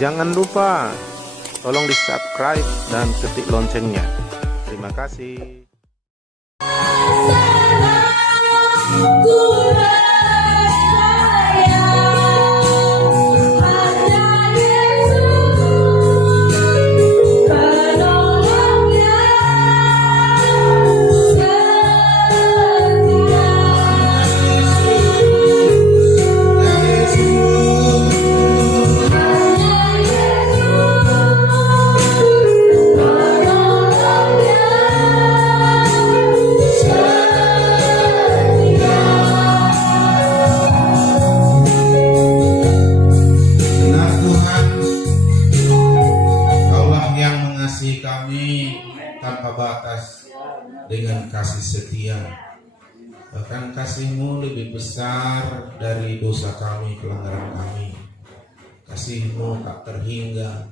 Jangan lupa tolong di subscribe dan ketik loncengnya. Terima kasih. Kami tanpa batas dengan kasih setia, bahkan kasih-Mu lebih besar dari dosa kami, pelanggaran kami. Kasih-Mu tak terhingga,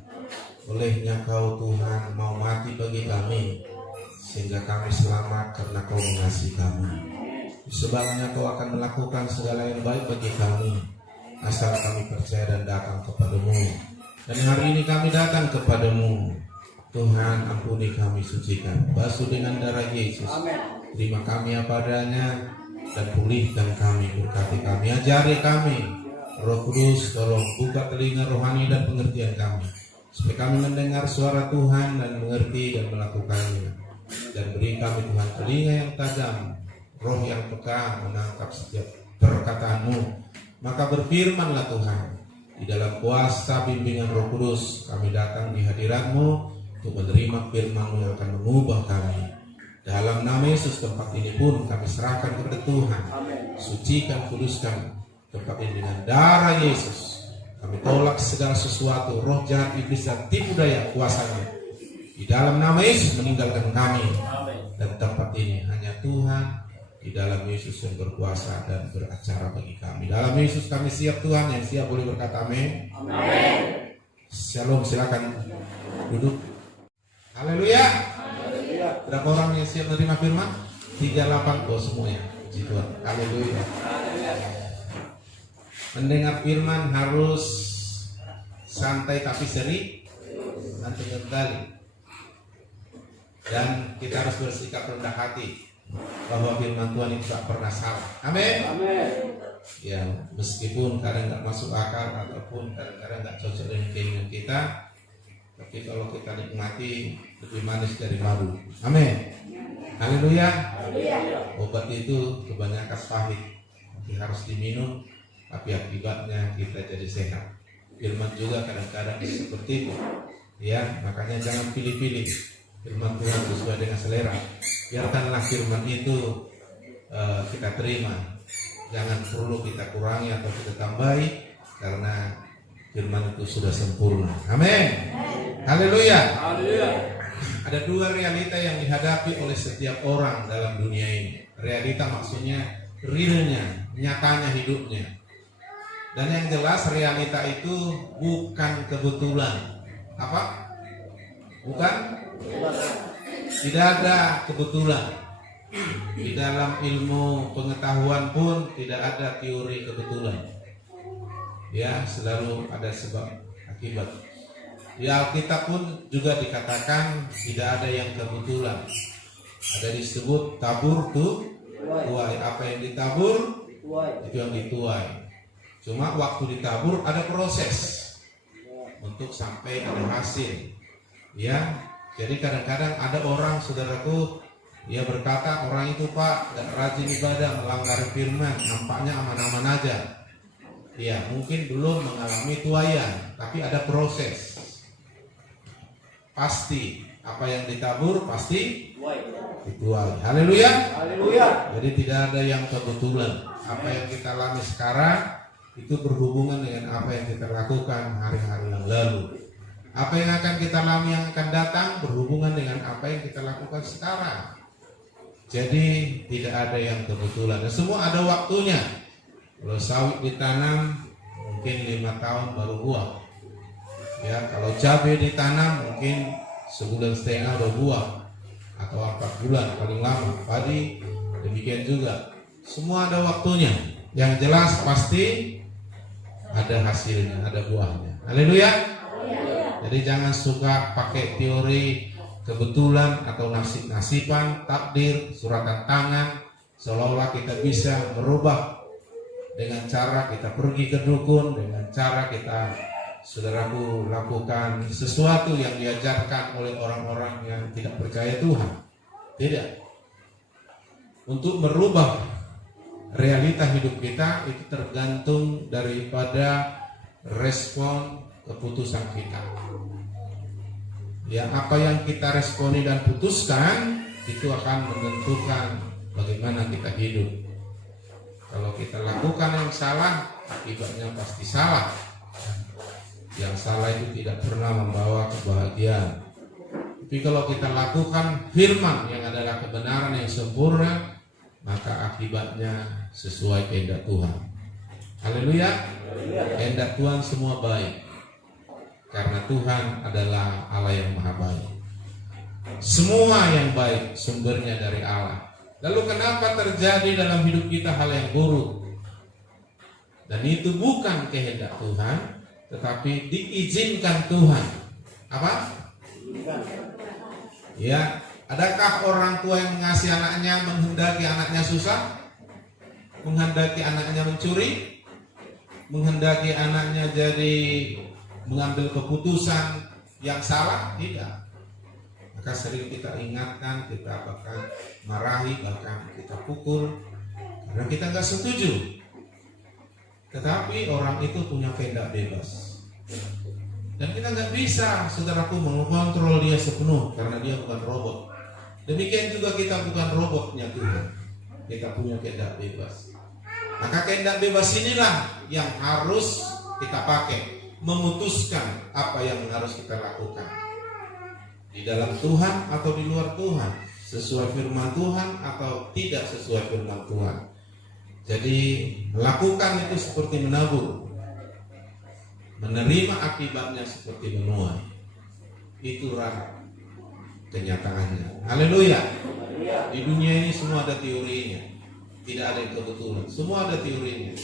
olehnya Kau Tuhan mau mati bagi kami, sehingga kami selamat karena Kau mengasihi kami. Sebabnya Kau akan melakukan segala yang baik bagi kami, asal kami percaya dan datang kepadamu. Dan hari ini kami datang kepadamu. Tuhan, ampuni kami, sucikan, basuh dengan darah Yesus. Terima kami apa adanya dan pulihkan kami, berkati kami, ajari kami. Roh Kudus, tolong buka telinga rohani dan pengertian kami, supaya kami mendengar suara Tuhan dan mengerti dan melakukannya. Dan beri kami Tuhan telinga yang tajam, roh yang peka menangkap setiap perkataan-Mu. Maka berfirmanlah Tuhan, di dalam kuasa bimbingan Roh Kudus kami datang di hadirat-Mu untuk menerima firman-Mu yang akan mengubah kami. Dalam nama Yesus, tempat ini pun kami serahkan kepada Tuhan. Sucikan, kuduskan tempat ini dengan darah Yesus. Kami tolak segala sesuatu, roh jahat, iblis dan tipu daya kuasanya. Di dalam nama Yesus meninggalkan kami. Dan tempat ini hanya Tuhan di dalam Yesus yang berkuasa dan beracara bagi kami. Dalam Yesus kami siap, Tuhan. Yang siap boleh berkata amin. Shalom, silakan duduk. Haleluya. Berapa orang yang siap menerima firman? 38. Oh, semuanya. Puji Tuhan. Haleluya. Mendengar firman harus santai tapi seri dan terkendali. Dan kita harus bersikap rendah hati bahwa firman Tuhan itu tak pernah salah. Amin. Ya, meskipun kadang nggak masuk akal ataupun kadang-kadang nggak cocok dengan keinginan kita, tapi kalau kita nikmati lebih manis dari madu. Amin. Haleluya. Obat itu kebanyakan pahit, tapi harus diminum, tapi akibatnya kita jadi sehat. Firman juga kadang-kadang seperti itu. Ya, makanya jangan pilih-pilih firman Tuhan sesuai dengan selera. Biarkanlah firman itu kita terima. Jangan perlu kita kurangi atau kita tambahi, karena firman itu sudah sempurna. Amin. Haleluya. Ada dua realita yang dihadapi oleh setiap orang dalam dunia ini. Realita maksudnya realnya, nyatanya hidupnya. Dan yang jelas realita itu bukan kebetulan. Apa? Bukan? Tidak ada kebetulan. Di dalam ilmu pengetahuan pun tidak ada teori kebetulan. Ya, selalu ada sebab akibat. Di Alkitab pun juga dikatakan tidak ada yang kebetulan. Ada disebut tabur tuai. Apa yang ditabur itu yang dituai. Cuma waktu ditabur ada proses untuk sampai ada hasil. Ya, jadi kadang-kadang ada orang, saudaraku, dia berkata orang itu Pak gak rajin ibadah, melanggar firman, nampaknya aman-aman aja. Ya, mungkin belum mengalami tuaian, tapi ada proses. Pasti apa yang ditabur pasti dituai. Haleluya. Jadi tidak ada yang kebetulan. Apa yang kita alami sekarang itu berhubungan dengan apa yang kita lakukan hari-hari yang lalu. Apa yang akan kita alami yang akan datang berhubungan dengan apa yang kita lakukan sekarang. Jadi tidak ada yang kebetulan. Dan semua ada waktunya. Kalau sawit ditanam mungkin 5 tahun baru buah. Ya, kalau cabai ditanam mungkin sebulan setengah baru buah, atau 4 bulan paling lama. Padi demikian juga. Semua ada waktunya. Yang jelas pasti ada hasilnya, ada buahnya. Haleluya. Jadi jangan suka pakai teori kebetulan atau nasib-nasiban, takdir, suratan tangan, seolah-olah kita bisa merubah dengan cara kita pergi ke dukun, dengan cara kita, saudaraku, lakukan sesuatu yang diajarkan oleh orang-orang yang tidak percaya Tuhan. Tidak. Untuk merubah realita hidup kita itu tergantung daripada respon keputusan kita. Ya, apa yang kita responi dan putuskan itu akan menentukan bagaimana kita hidup. Kalau kita lakukan yang salah, akibatnya pasti salah. Yang salah itu tidak pernah membawa kebahagiaan. Tapi kalau kita lakukan firman yang adalah kebenaran yang sempurna, maka akibatnya sesuai kehendak Tuhan. Haleluya. Kehendak Tuhan semua baik, karena Tuhan adalah Allah yang maha baik. Semua yang baik sumbernya dari Allah. Lalu kenapa terjadi dalam hidup kita hal yang buruk? Dan itu bukan kehendak Tuhan, tetapi diizinkan Tuhan. Apa? Ya, adakah orang tua yang mengasihi anaknya menghendaki anaknya susah? Menghendaki anaknya mencuri? Menghendaki anaknya jadi mengambil keputusan yang salah? Tidak. Maka sering kita ingatkan, kita bahkan marahi, bahkan kita pukul karena kita nggak setuju. Tetapi orang itu punya kehendak bebas, dan kita nggak bisa, saudaraku, mengontrol dia sepenuh karena dia bukan robot. Demikian juga kita bukan robotnya Tuhan. Kita punya kehendak bebas. Maka kehendak bebas inilah yang harus kita pakai, memutuskan apa yang harus kita lakukan. Di dalam Tuhan atau di luar Tuhan, sesuai firman Tuhan atau tidak sesuai firman Tuhan. Jadi melakukan itu seperti menabur, menerima akibatnya seperti menuai. Itulah kenyataannya. Haleluya. Di dunia ini semua ada teorinya, tidak ada yang kebetulan, semua ada teorinya.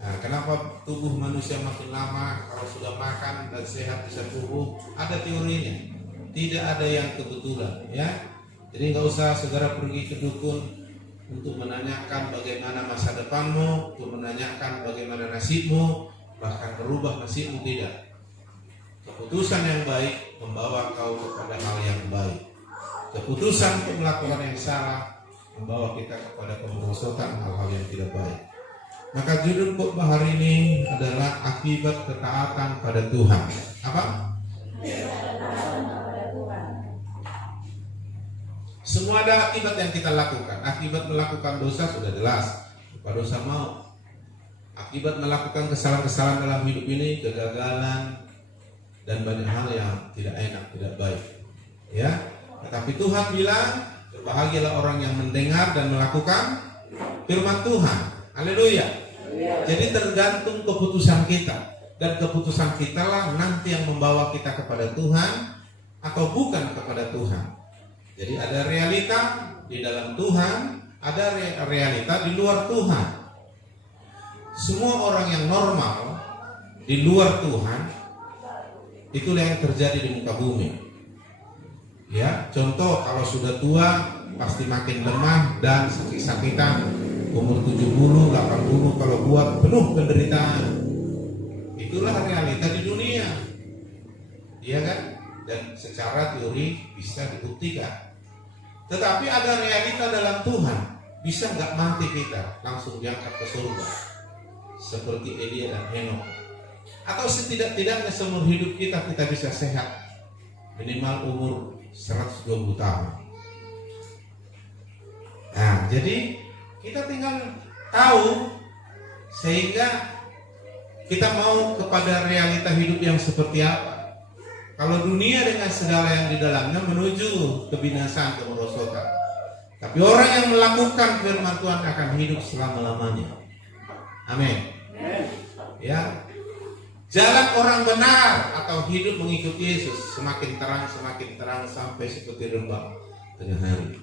Nah, kenapa tubuh manusia makin lama kalau sudah makan dan sehat bisa tumbuh? Ada teorinya. Tidak ada yang kebetulan, ya. Jadi nggak usah saudara pergi ke dukun untuk menanyakan bagaimana masa depanmu, untuk menanyakan bagaimana nasibmu, bahkan merubah nasibmu, tidak. Keputusan yang baik membawa kau kepada hal yang baik. Keputusan untuk melakukan yang salah membawa kita kepada kemerosotan, hal-hal yang tidak baik. Maka judul khotbah hari ini adalah akibat ketaatan pada Tuhan. Apa? Semua ada akibat yang kita lakukan. Akibat melakukan dosa sudah jelas, berupa dosa maut. Akibat melakukan kesalahan-kesalahan dalam hidup ini, kegagalan dan banyak hal yang tidak enak, tidak baik. Ya, tetapi Tuhan bilang, berbahagialah orang yang mendengar dan melakukan firman Tuhan. Haleluya. Jadi tergantung keputusan kita, dan keputusan kita lah nanti yang membawa kita kepada Tuhan atau bukan kepada Tuhan. Jadi ada realita di dalam Tuhan, ada realita di luar Tuhan. Semua orang yang normal di luar Tuhan, itulah yang terjadi di muka bumi. Ya, contoh kalau sudah tua pasti makin lemah dan sakit-sakitan. Umur 70, 80 kalau buat penuh penderitaan. Itulah realita di dunia. Iya kan? Dan secara teori bisa dibuktikan. Tetapi ada realita dalam Tuhan. Bisa nggak mati kita langsung diangkat ke surga seperti Elia dan Henokh? Atau setidak-tidaknya seumur hidup kita bisa sehat, minimal umur 120 tahun. Nah, jadi kita tinggal tahu sehingga kita mau kepada realita hidup yang seperti apa. Kalau dunia dengan segala yang di dalamnya menuju kebinasaan, kemerosotan. Tapi orang yang melakukan firman Tuhan akan hidup selama-lamanya. Amin. Ya. Jalan orang benar atau hidup mengikuti Yesus semakin terang sampai seperti rembang tengah hari.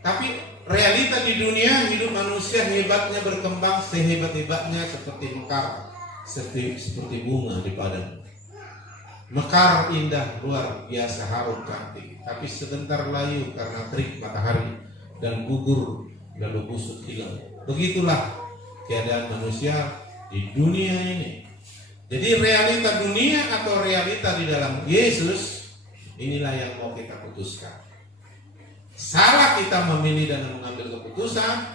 Tapi realita di dunia, hidup manusia hebatnya berkembang sehebat-hebatnya seperti mekar, seperti bunga di padang. mekar indah, luar biasa, harum, cantik. Tapi sebentar layu karena terik matahari dan gugur lalu busuk hilang. Begitulah keadaan manusia di dunia ini. Jadi realita dunia atau realita di dalam Yesus, inilah yang mau kita putuskan. Salah kita memilih dan mengambil keputusan,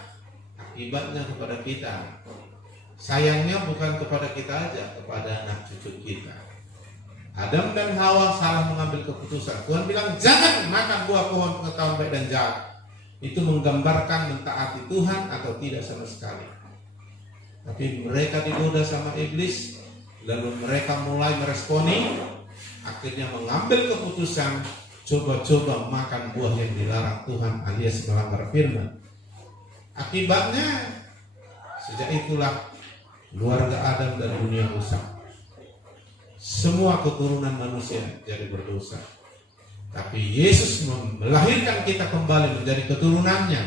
akibatnya kepada kita. Sayangnya bukan kepada kita aja, kepada anak cucu kita. Adam dan Hawa salah mengambil keputusan. Tuhan bilang jangan makan buah pohon pengetahuan baik dan jahat. Itu menggambarkan mentaati Tuhan atau tidak sama sekali. Tapi mereka digoda sama iblis, lalu mereka mulai meresponi, akhirnya mengambil keputusan coba-coba makan buah yang dilarang Tuhan alias melanggar firman. Akibatnya sejak itulah keluarga Adam dan dunia rusak. Semua keturunan manusia jadi berdosa. Tapi Yesus melahirkan kita kembali menjadi keturunannya,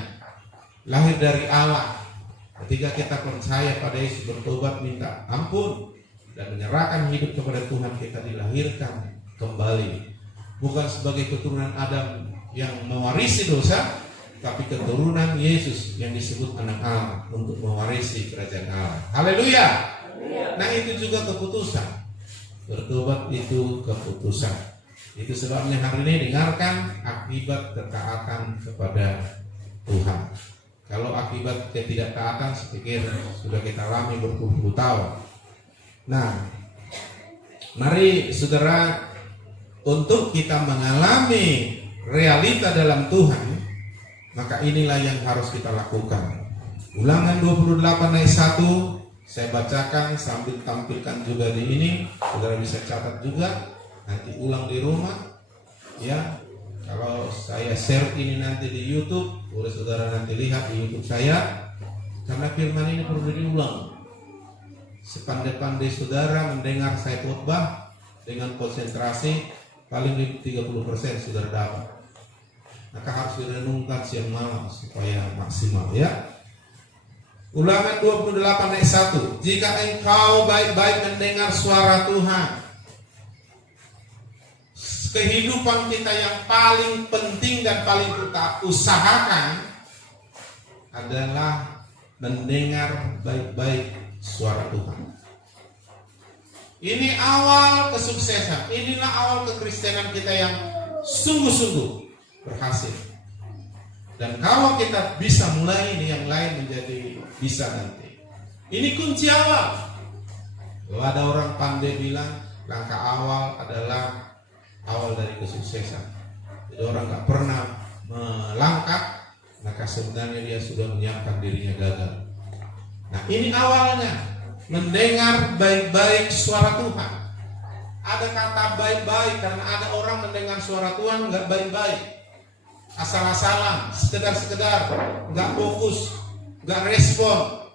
lahir dari Allah. Ketika kita percaya pada Yesus, bertobat, minta ampun dan menyerahkan hidup kepada Tuhan, kita dilahirkan kembali. Bukan sebagai keturunan Adam yang mewarisi dosa, tapi keturunan Yesus yang disebut anak Allah untuk mewarisi kerajaan Allah. Haleluya. Nah, itu juga keputusan. Bertobat itu keputusan. Itu sebabnya hari ini dengarkan akibat ketaatan kepada Tuhan. Kalau akibat ketidaktaatan, saya pikir sudah kita alami berpuluh-puluh tahun. Nah, mari saudara, untuk kita mengalami realita dalam Tuhan, maka inilah yang harus kita lakukan. Ulangan 28 ayat 1 saya bacakan sambil tampilkan juga di ini. Saudara bisa catat juga, nanti ulang di rumah. Ya, kalau saya share ini nanti di YouTube, boleh saudara nanti lihat di YouTube saya. Karena firman ini perlu diulang. Sepandai-pandai saudara mendengar saya khotbah dengan konsentrasi, paling lebih 30% saudara dapat. Maka harus direnungkan siang malam supaya maksimal, ya. Ulangan 28 ayat 1. Jika engkau baik-baik mendengar suara Tuhan, kehidupan kita yang paling penting dan paling kita usahakan adalah mendengar baik-baik suara Tuhan. Ini awal kesuksesan. Inilah awal kekristenan kita yang sungguh-sungguh berhasil. Dan kalau kita bisa mulai ini, yang lain menjadi bisa nanti. Ini kunci awal. Kalau ada orang pandai bilang langkah awal adalah awal dari kesuksesan. Jadi orang gak pernah melangkah, maka sebenarnya dia sudah menyiapkan dirinya gagal. Nah, ini awalnya, mendengar baik-baik suara Tuhan. Ada kata baik-baik karena ada orang mendengar suara Tuhan gak baik-baik, asal-asalan, sekedar-sekedar, gak fokus, gak respon.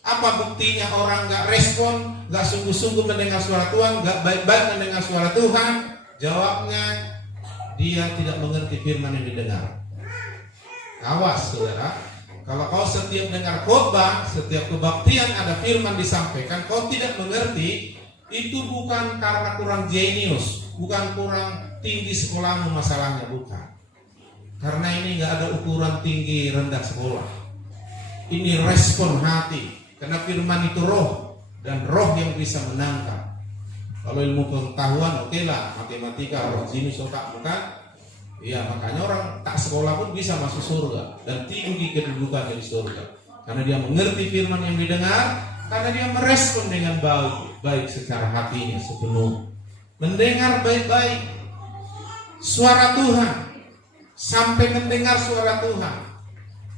Apa buktinya orang gak respon, gak sungguh-sungguh mendengar suara Tuhan, gak baik-baik mendengar suara Tuhan? Jawabnya, dia tidak mengerti firman yang didengar. Awas saudara, kalau kau setiap dengar khotbah, setiap kebaktian ada firman disampaikan, kau tidak mengerti, itu bukan karena kurang jenius, bukan kurang tinggi sekolahmu masalahnya, bukan. Karena ini gak ada ukuran tinggi rendah sekolah. Ini respon hati. Karena firman itu roh, dan roh yang bisa menangkap. Kalau ilmu pengetahuan oke lah, matematika, roh jenis otak, bukan? Ya, makanya orang tak sekolah pun bisa masuk surga dan tinggi kedudukan di surga. Karena dia mengerti firman yang didengar, karena dia merespon dengan baik secara hatinya sepenuh. Mendengar baik-baik suara Tuhan, sampai mendengar suara Tuhan.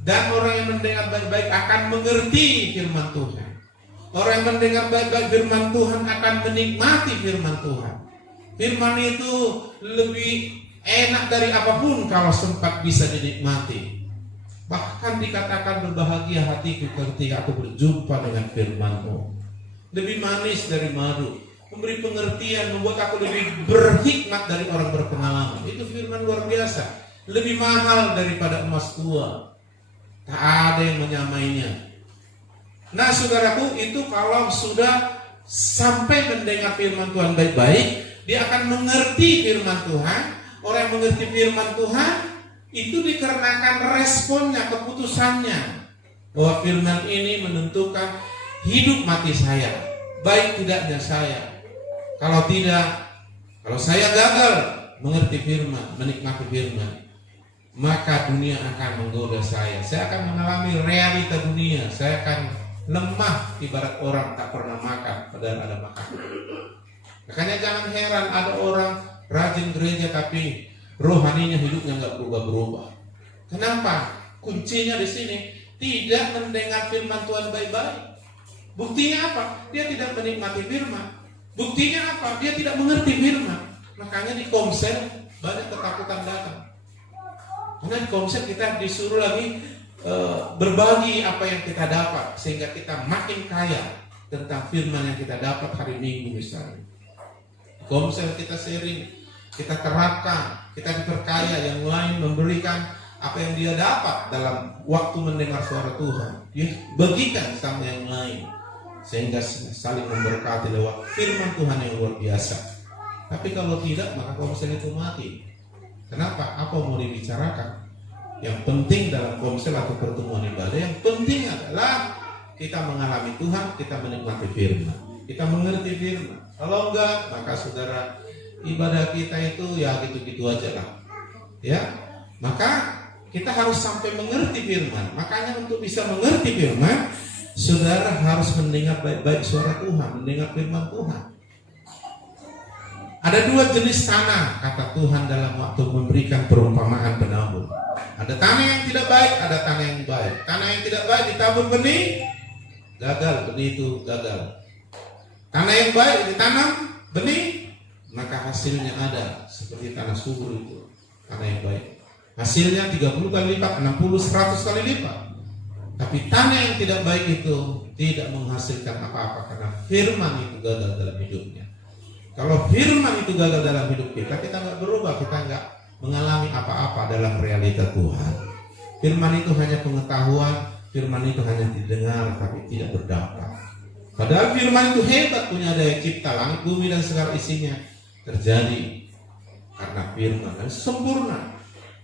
Dan orang yang mendengar baik-baik akan mengerti firman Tuhan. Orang yang mendengar baik-baik firman Tuhan akan menikmati firman Tuhan. Firman itu lebih enak dari apapun kalau sempat bisa dinikmati. Bahkan dikatakan berbahagia hatiku ketika aku berjumpa dengan firman-Mu. Lebih manis dari madu, memberi pengertian, membuat aku lebih berhikmat dari orang berpengalaman. Itu firman luar biasa. Lebih mahal daripada emas tua. Tak ada yang menyamainya. Nah saudaraku, itu kalau sudah sampai mendengar firman Tuhan baik-baik, dia akan mengerti firman Tuhan. Orang yang mengerti firman Tuhan itu dikarenakan responnya, keputusannya, bahwa firman ini menentukan hidup mati saya, baik tidaknya saya. Kalau tidak, kalau saya gagal mengerti firman, menikmati firman, maka dunia akan menggoda saya. Saya akan mengalami realita dunia. Saya akan lemah ibarat orang tak pernah makan padahal ada makanan. Makanya jangan heran ada orang rajin gereja tapi rohaninya hidupnya nggak berubah-berubah. Kenapa? Kuncinya di sini, tidak mendengar firman Tuhan baik-baik. Buktinya apa? Dia tidak menikmati firman. Buktinya apa? Dia tidak mengerti firman. Makanya di komsel banyak ketakutan datang. Karena di komsel kita disuruh lagi berbagi apa yang kita dapat, sehingga kita makin kaya tentang firman yang kita dapat hari Minggu misalnya. Komsel kita sharing, kita terapkan, kita diperkaya, yang lain memberikan apa yang dia dapat dalam waktu mendengar suara Tuhan. Dia bagikan sama yang lain, sehingga saling memberkati lewat firman Tuhan yang luar biasa. Tapi kalau tidak, maka komsel itu mati. Kenapa? Apa mau dibicarakan? Yang penting dalam komsel atau pertemuan ibadah, yang penting adalah kita mengalami Tuhan, kita menikmati firman, kita mengerti firman. Kalau enggak, maka saudara, ibadah kita itu ya gitu-gitu aja lah. Ya, maka kita harus sampai mengerti firman. Makanya untuk bisa mengerti firman, saudara harus mendengar baik-baik suara Tuhan, mendengar firman Tuhan. Ada dua jenis tanah, kata Tuhan dalam waktu memberikan perumpamaan penabur. Ada tanah yang tidak baik, ada tanah yang baik. Tanah yang tidak baik ditabur benih, gagal, benih itu gagal. Tanah yang baik ditanam benih, maka hasilnya ada. Seperti tanah subur itu, tanah yang baik. Hasilnya 30 kali lipat, 60, 100 kali lipat. Tapi tanah yang tidak baik itu tidak menghasilkan apa-apa, karena firman itu gagal dalam hidupnya. Kalau firman itu gagal dalam hidup kita, kita nggak berubah, kita nggak mengalami apa-apa dalam realita Tuhan. Firman itu hanya pengetahuan, firman itu hanya didengar tapi tidak berdampak. Padahal firman itu hebat, punya daya cipta, langit, bumi dan segala isinya terjadi karena firman, dan sempurna.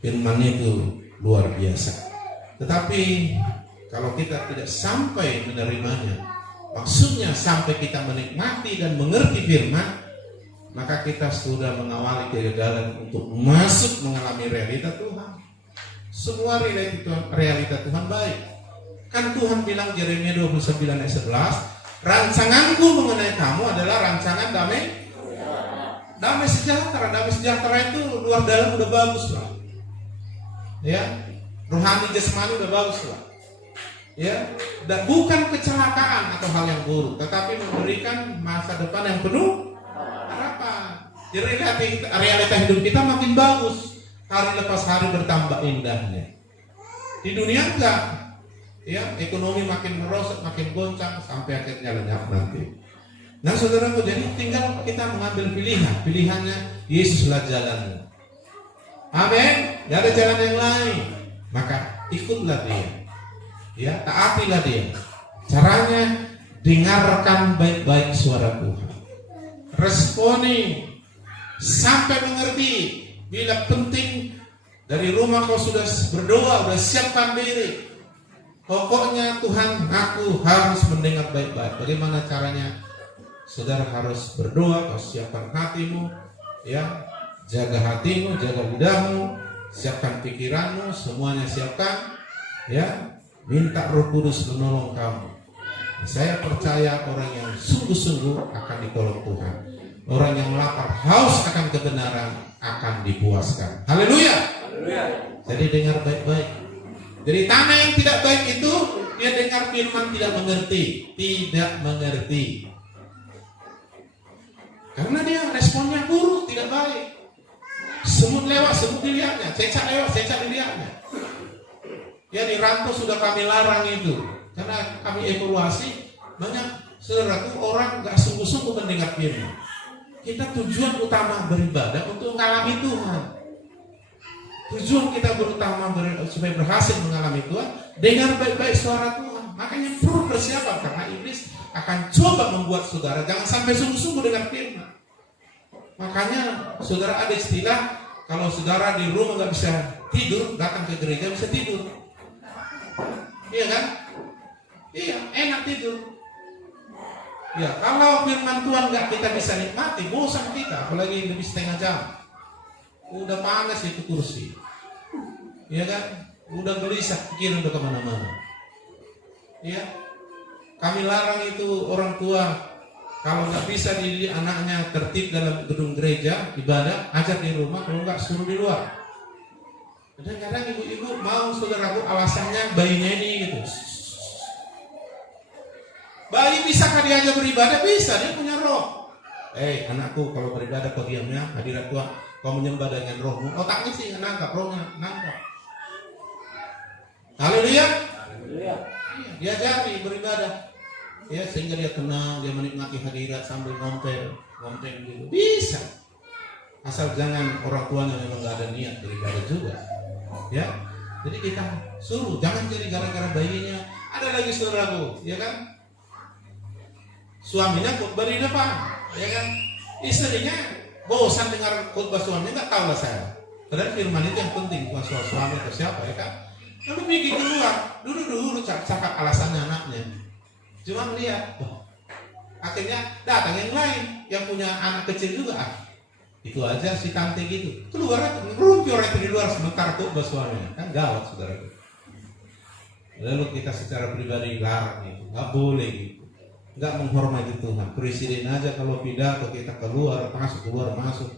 Firman itu luar biasa. Tetapi kalau kita tidak sampai menerimanya, maksudnya sampai kita menikmati dan mengerti firman, maka kita sudah mengawali kegagalan untuk masuk mengalami realita Tuhan. Semua realita Tuhan baik. Kan Tuhan bilang Yeremia 29 ayat 11, rancanganku mengenai kamu adalah rancangan damai. Damai sejahtera. Damai sejahtera itu luar dalam udah bagus lah. Ya, rohani jasmani udah bagus lah. Ya, dan bukan kecelakaan atau hal yang buruk, tetapi memberikan masa depan yang penuh harapan. Jadi realita hidup kita makin bagus, hari lepas hari bertambah indahnya. Di dunia enggak, ya, ekonomi makin merosot, makin goncang sampai akhirnya lenyap nanti. Nah, saudaraku, jadi tinggal kita mengambil pilihan. Pilihannya Yesuslah jalannya. Amin. Gak ada jalan yang lain. Maka ikutlah dia. Ya, taatilah dia. Caranya dengarkan baik-baik suara Tuhan. Responi sampai mengerti. Bila penting dari rumah kau sudah berdoa, sudah siapkan diri. Pokoknya Tuhan, aku harus mendengar baik-baik. Bagaimana caranya? Saudara harus berdoa, kau siapkan hatimu, ya, jaga hatimu, jaga lidahmu, siapkan pikiranmu, semuanya siapkan, ya. Minta Roh Kudus menolong kamu. Saya percaya orang yang sungguh-sungguh akan ditolong Tuhan. Orang yang lapar haus akan kebenaran akan dipuaskan. Haleluya. Jadi dengar baik-baik. Jadi tanah yang tidak baik itu, dia dengar firman tidak mengerti. Karena dia responnya buruk, tidak baik. Semut lewat, semut dilihatnya. Cecak lewat, cecak dilihatnya. Ya, di rantau sudah kami larang itu. Karena kami evaluasi, banyak saudaraku orang gak sungguh-sungguh mendengar firman. Kita tujuan utama beribadah untuk mengalami Tuhan. Tujuan kita berutama supaya berhasil mengalami Tuhan, dengar baik-baik suara Tuhan. Makanya perlu persiapan, karena iblis akan coba membuat saudara jangan sampai sungguh-sungguh dengar firman. Makanya saudara ada istilah, kalau saudara di rumah nggak bisa tidur, datang ke gereja bisa tidur. Iya kan? Iya, enak tidur. Ya, kalau firman Tuhan nggak kita bisa nikmati, bosan kita, apalagi lebih setengah jam. Udah panas itu kursi. Iya kan? Udah gelisah, pikiran udah kemana-mana. Iya. Kami larang itu orang tua, kalau nggak bisa dididik anaknya tertib dalam gedung gereja, ibadah, ajar di rumah, kalau nggak suruh di luar. Kadang-kadang ibu-ibu mau, saudaraku, alasannya bayinya ini gitu. Bayi bisakah diajak beribadah? Bisa, dia punya roh. Anakku, kalau beribadah kau diamnya, hadirat Tuhan, kau menyembah dengan rohmu. Otaknya sih nangkap, rohnya nangkap. Haleluya. Iya, diajari beribadah. Ya, sehingga dia tenang, dia menikmati hadirat sambil ngompel gitu. Bisa. Asal jangan orang tuanya memang nggak ada niat beribadah juga. Ya. Jadi kita suruh, jangan jadi gara-gara bayinya. Ada lagi saudaraku, ya kan? Suaminya khotbah di depan, ya kan? Istrinya bosan dengar khotbah suaminya, nggak tahu lah saya. Padahal firman itu yang penting, bukan soal suami atau siapa, ya kan? Lalu pergi keluar, dulu cakap alasannya anaknya. Cuma melihat, akhirnya datang yang lain yang punya anak kecil juga. Itu aja si tante gitu. Keluar, ngerumpi orang itu di luar sementara khotbah suaminya. Kan gawat saudara. Lalu kita secara pribadi larang itu, nggak boleh gitu. Nggak menghormati Tuhan. Presiden aja kalau pidato kita keluar masuk.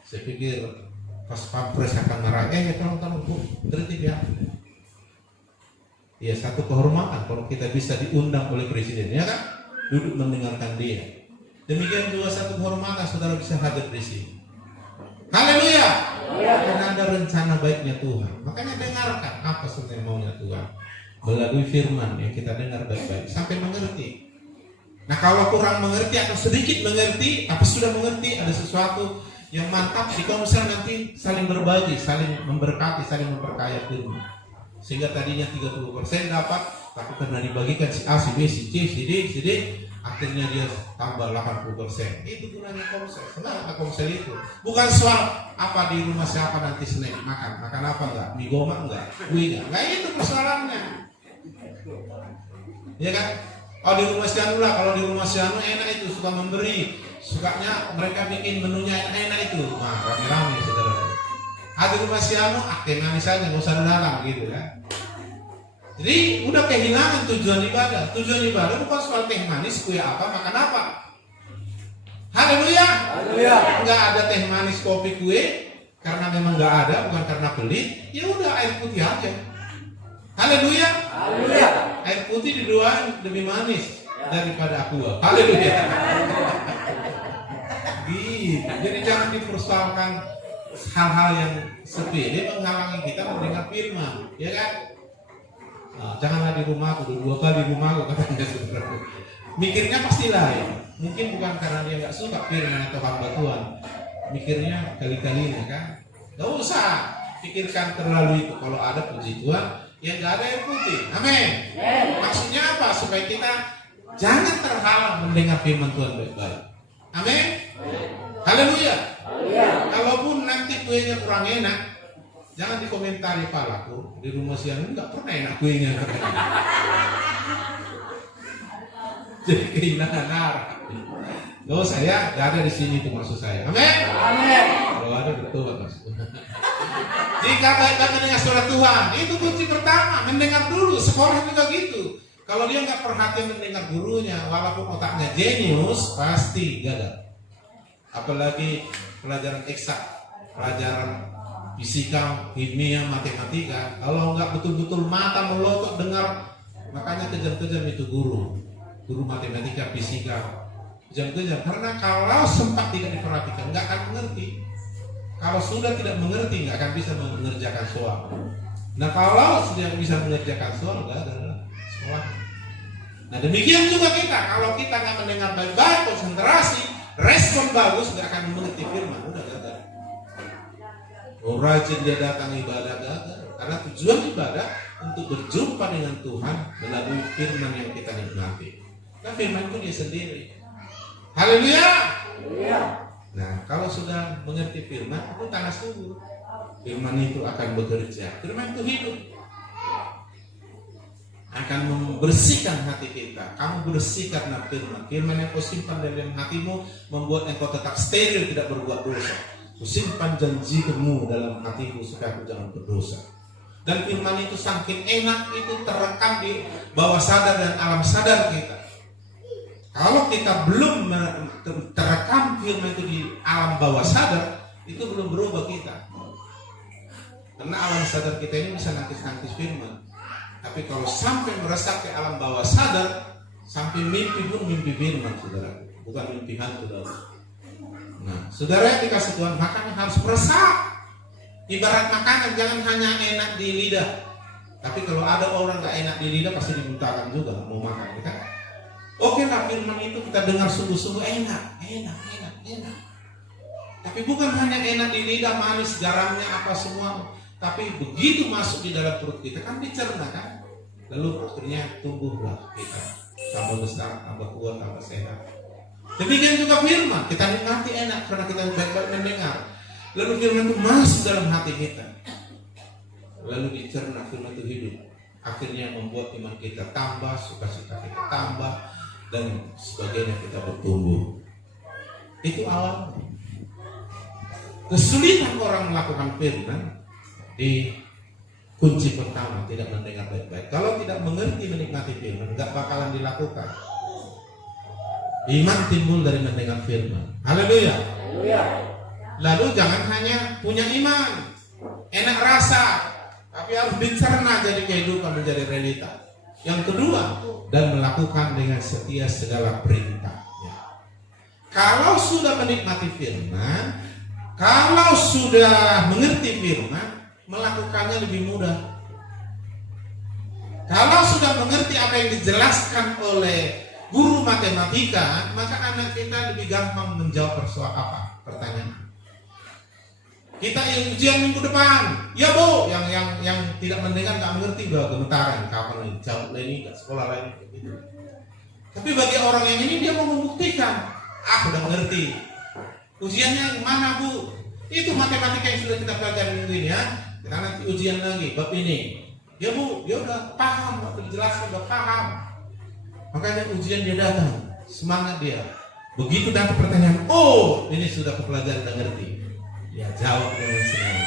Saya pikir pas pampres akan marah, tolong Bu, tertib ya. Ya, satu kehormatan kalau kita bisa diundang oleh presiden, ya kan? Duduk mendengarkan dia. Demikian juga satu kehormatan saudara bisa hadir di sini. Haleluya. Karena ada rencana baiknya Tuhan. Makanya dengarkan apa sebenarnya maunya Tuhan melalui firman yang kita dengar baik-baik sampai mengerti. Nah, kalau kurang mengerti atau sedikit mengerti, tapi sudah mengerti ada sesuatu yang mantap, jika misalnya nanti saling berbagi, saling memberkati, saling memperkaya firman. Sehingga tadinya 30% dapat, tapi karena dibagikan si A, si B, si C, si D, akhirnya dia tambah 80%. Itu gunanya komsel. Kenapa komsel itu? Bukan soal apa di rumah siapa nanti snack makan apa enggak, mie goma enggak, kue enggak. Nah, itu persoalannya. Ya kan? Oh, di rumah si Anu lah, kalau di rumah si Anu enak itu, suka memberi, sukanya mereka bikin menunya enak itu. Nah, rame-rame saudara. Di rumah si Anu, teh manis aja, nggak usah dalam gitu kan. Jadi udah kehilangan tujuan ibadah. Tujuan ibadah bukan soal teh manis, kue apa, makan apa. Haleluya. Nggak ada teh manis, kopi, kue, karena memang nggak ada, bukan karena pelit. Ya udah, air putih aja. Haleluya. Air putih didoain lebih manis daripada aqua. Haleluya. Gitu. Jadi jangan dipersoalkan hal-hal yang sepele menghalangi kita mendengar firman, ya kan? Nah, janganlah di rumahku, 2 kali di rumahku katanya saudara. Mikirnya pasti lain. Mungkin bukan karena dia nggak suka firman atau hamba Tuhan. Mikirnya kali-kalinya kan. Gak usah pikirkan terlalu itu. Kalau ada puji Tuhan, ya nggak ada air putih. Amin. Maksudnya apa? Supaya kita jangan terhalang mendengar firman Tuhan baik-baik. Amin. Haleluya. Kalaupun nanti kuenya kurang enak, jangan dikomentari palaku di rumah si Anu nggak pernah enak kuenya. Jadi kehilangan arah. Loh, saya nggak ada di sini itu maksud saya. Amin. Kalau ada betul maksud. Jika baik-baik mendengar suara Tuhan, itu kunci pertama. Mendengar dulu. Sekolah juga gitu. Kalau dia nggak perhatian mendengar gurunya, walaupun otaknya jenius, pasti gagal. Apalagi pelajaran eksak, pelajaran fisika, kimia, matematika. Kalau nggak betul-betul mata melotot dengar, makanya kejam-kejam itu guru matematika, fisika, kejam-kejam. Karena kalau sempat tidak diperhatikan, nggak akan mengerti. Kalau sudah tidak mengerti, nggak akan bisa mengerjakan soal. Nah, kalau sudah bisa mengerjakan soal, nggak ada sekolah. Nah, demikian juga kita. Kalau kita nggak mendengar baik-baik, konsentrasi, respon bagus, nggak akan mengerti firman. Udah gagal. Oh, rajin dia datang ibadah, gagal. Karena tujuan ibadah untuk berjumpa dengan Tuhan melalui firman yang kita nikmati. Nah, firman itu dia sendiri. Haleluya. Nah, kalau sudah mengerti firman, itu tanah subur. Firman itu akan bekerja. Firman itu hidup. Akan membersihkan hati kita. Kamu bersih karena firman. Firman yang kau simpan dalam hatimu membuat engkau tetap steril, tidak berbuat dosa. Kau simpan janjimu dalam hatimu supaya kau jangan berdosa. Dan firman itu saking enak, itu terekam di bawah sadar dan alam sadar kita. Kalau kita belum terekam firman itu di alam bawah sadar, itu belum berubah kita. Karena alam sadar kita ini bisa nangkis-nangkis firman. Tapi kalau sampai meresap ke alam bawah sadar, sampai mimpi pun mimpi firman, saudara. Bukan mimpi hantu, saudara. Nah, saudara yang dikasih Tuhan, makanya harus meresap. Ibarat makanan, jangan hanya enak di lidah. Tapi kalau ada orang gak enak di lidah, pasti dimintakan juga mau makan, kan? Oke lah, firman itu kita dengar sungguh-sungguh enak. Tapi bukan hanya enak di lidah, manis, garamnya apa semua. Tapi begitu masuk di dalam perut kita, kan dicerna, kan? Lalu akhirnya tumbuhlah kita, tambah besar, tambah kuat, tambah sehat. Demikian juga firman, kita nikmati enak karena kita baik-baik mendengar. Lalu firman itu masuk dalam hati kita. Lalu dicerna, firman itu hidup. Akhirnya membuat iman kita tambah, sukacita kita tambah, dan sebagainya kita bertumbuh. Itu awal. Kesulitan orang melakukan firman di kunci pertama, tidak mendengar baik-baik. Kalau tidak mengerti menikmati firman, nggak bakalan dilakukan. Iman timbul dari mendengar firman. Haleluya. Lalu jangan hanya punya iman, enak rasa, tapi harus dicerna jadi kehidupan, menjadi realita. Yang kedua, dan melakukan dengan setia segala perintahnya. Kalau sudah menikmati firman, kalau sudah mengerti firman, melakukannya lebih mudah. Kalau sudah mengerti apa yang dijelaskan oleh guru matematika, maka anak kita lebih gampang menjawab pertanyaan. Kita yang ujian minggu depan, ya Bu, yang tidak mendengar, nggak mengerti, udah gemetaran, kapan lagi, jauh lagi, nggak sekolah lagi, gitu. Tapi bagi orang yang ini dia mau membuktikan, udah mengerti. Ujiannya yang mana Bu? Itu matematika yang sudah kita pelajari minggu ini ya. Kita nanti ujian lagi, bab ini. Ya Bu, dia udah paham, waktu dijelaskan udah paham. Makanya ujian dia datang, semangat dia. Begitu dapat pertanyaan, oh ini sudah kepelajaran, udah ngerti. Ya jawab dengan senang,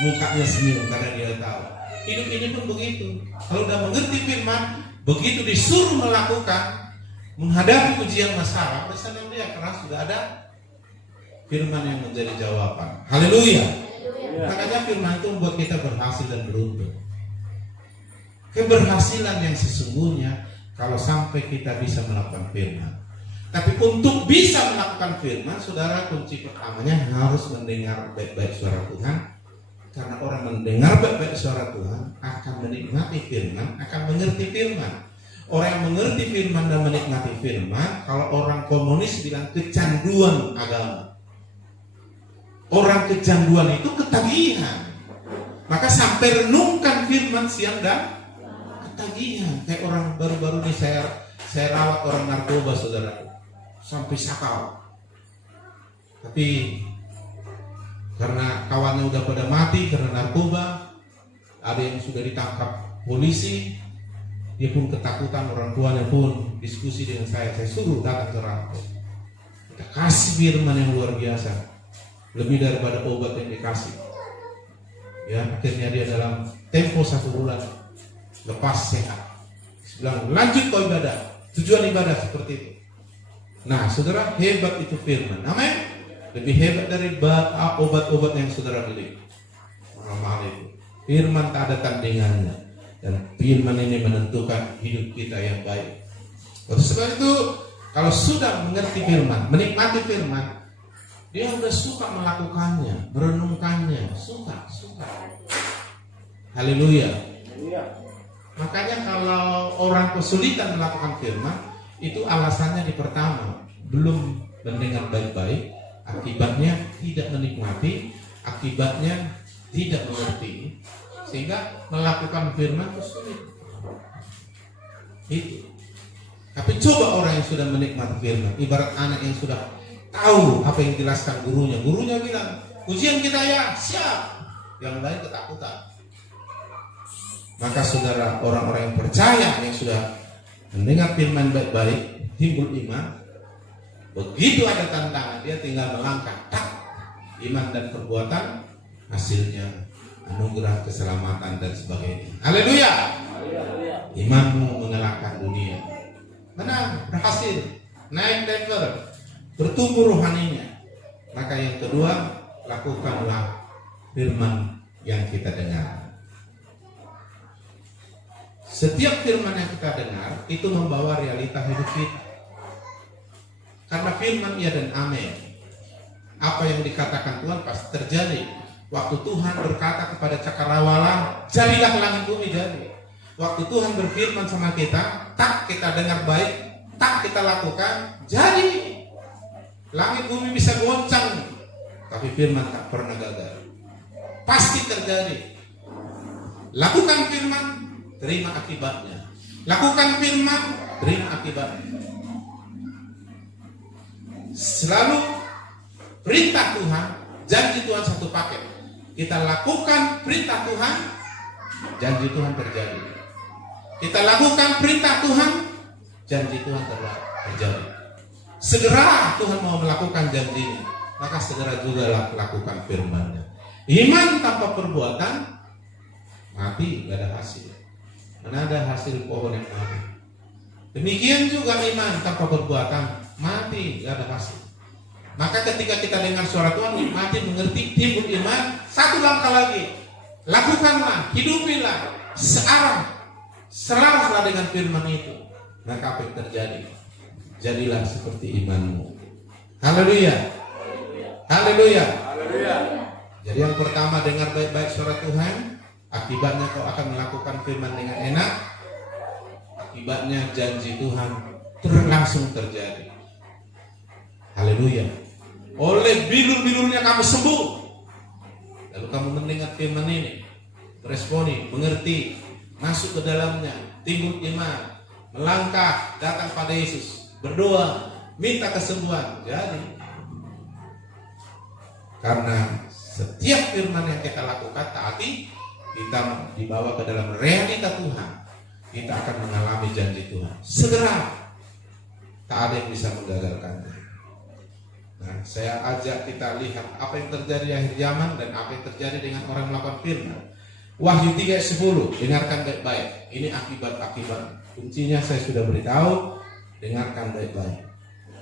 mukanya senyum karena dia tahu. Hidup ini pun begitu. Kalau udah mengerti firman, begitu disuruh melakukan, menghadapi ujian masalah, bersenang dia karena sudah ada firman yang menjadi jawaban. Haleluya. Makanya firman itu membuat kita berhasil dan beruntung. Keberhasilan yang sesungguhnya kalau sampai kita bisa melakukan firman. Tapi untuk bisa melakukan firman, saudara, kunci pertamanya harus mendengar baik-baik suara Tuhan. Karena orang mendengar baik-baik suara Tuhan akan menikmati firman, akan mengerti firman. Orang yang mengerti firman dan menikmati firman, kalau orang komunis bilang kecanduan agama. Orang kecanduan itu ketagihan. Maka sampai renungkan firman siang dan ketagihan. Kayak orang baru-baru ini saya rawat orang narkoba, saudara. Sampai sakau. Tapi karena kawannya udah pada mati karena narkoba, ada yang sudah ditangkap polisi, dia pun ketakutan, orang tuanya pun diskusi dengan saya suruh datang ke Rantau. Kita kasih firman yang luar biasa, lebih daripada obat yang dikasih. Ya, akhirnya dia dalam tempo 1 bulan lepas sehat. Bilang lanjut kau ibadah, tujuan ibadah seperti itu. Nah, saudara, hebat itu firman. Amin. Lebih hebat dari obat-obat yang saudara beli. Mahal itu. Firman tak ada tandingannya. Dan firman ini menentukan hidup kita yang baik. Oleh sebab itu, kalau sudah mengerti firman, menikmati firman, dia sudah suka melakukannya, merenungkannya, suka. Haleluya. Makanya kalau orang kesulitan melakukan firman, itu alasannya di pertama, belum mendengar baik-baik, akibatnya tidak menikmati, akibatnya tidak mengerti, sehingga melakukan firman itu sulit. Itu. Tapi coba orang yang sudah menikmati firman, ibarat anak yang sudah tahu apa yang dijelaskan gurunya. Gurunya bilang, ujian kita ya, siap. Yang lain ketakutan. Maka saudara, orang-orang yang percaya, yang sudah mendengar firman baik-baik, timbul iman. Begitu ada tantangan, dia tinggal melangkah. Tak, iman dan perbuatan, hasilnya anugerah, keselamatan dan sebagainya. Haleluya. Imanmu mengalahkan dunia. Menang, berhasil, naik level, bertumbuh rohaninya. Maka yang kedua, lakukanlah firman yang kita dengar. Setiap firman yang kita dengar itu membawa realita hidup kita. Karena firman iya dan amin. Apa yang dikatakan Tuhan pasti terjadi. Waktu Tuhan berkata kepada cakrawala, jadilah langit bumi, jadi. Waktu Tuhan berfirman sama kita, tak kita dengar baik, tak kita lakukan, jadi. Langit bumi bisa goncang, tapi firman tak pernah gagal. Pasti terjadi. Lakukan firman, terima akibatnya. Lakukan firman, terima akibatnya. Selalu perintah Tuhan, janji Tuhan satu paket. Kita lakukan perintah Tuhan, janji Tuhan terjadi. Kita lakukan perintah Tuhan, janji Tuhan terjadi. Segera Tuhan mau melakukan janjinya, maka segera juga lakukan firman-Nya. Iman tanpa perbuatan mati, gak ada hasil. Mana ada hasil pohon yang mati. Demikian juga iman tanpa perbuatan mati, gak ada hasil. Maka ketika kita dengar suara Tuhan, mati mengerti, timbul iman. Satu langkah lagi, lakukanlah, hidupilah selaraslah dengan firman itu. Maka apa yang terjadi? Jadilah seperti imanmu. Haleluya. Haleluya. Jadi yang pertama, dengar baik-baik suara Tuhan. Akibatnya kau akan melakukan firman dengan enak. Akibatnya janji Tuhan langsung terjadi. Haleluya. Oleh bilur-bilurnya kamu sembuh. Lalu kamu mendengar firman ini, meresponi, mengerti, masuk ke dalamnya, timbul iman, melangkah, datang pada Yesus, berdoa, minta kesembuhan. Jadi, karena setiap firman yang kita lakukan, taati, kita dibawa ke dalam realita Tuhan, kita akan mengalami janji Tuhan. Segera, tak ada yang bisa menggagalkannya. Nah, saya ajak kita lihat apa yang terjadi di akhir zaman dan apa yang terjadi dengan orang melakukan firman. Wahyu 3:10, dengarkan baik-baik. Ini akibat-akibat. Kuncinya saya sudah beritahu, dengarkan baik-baik.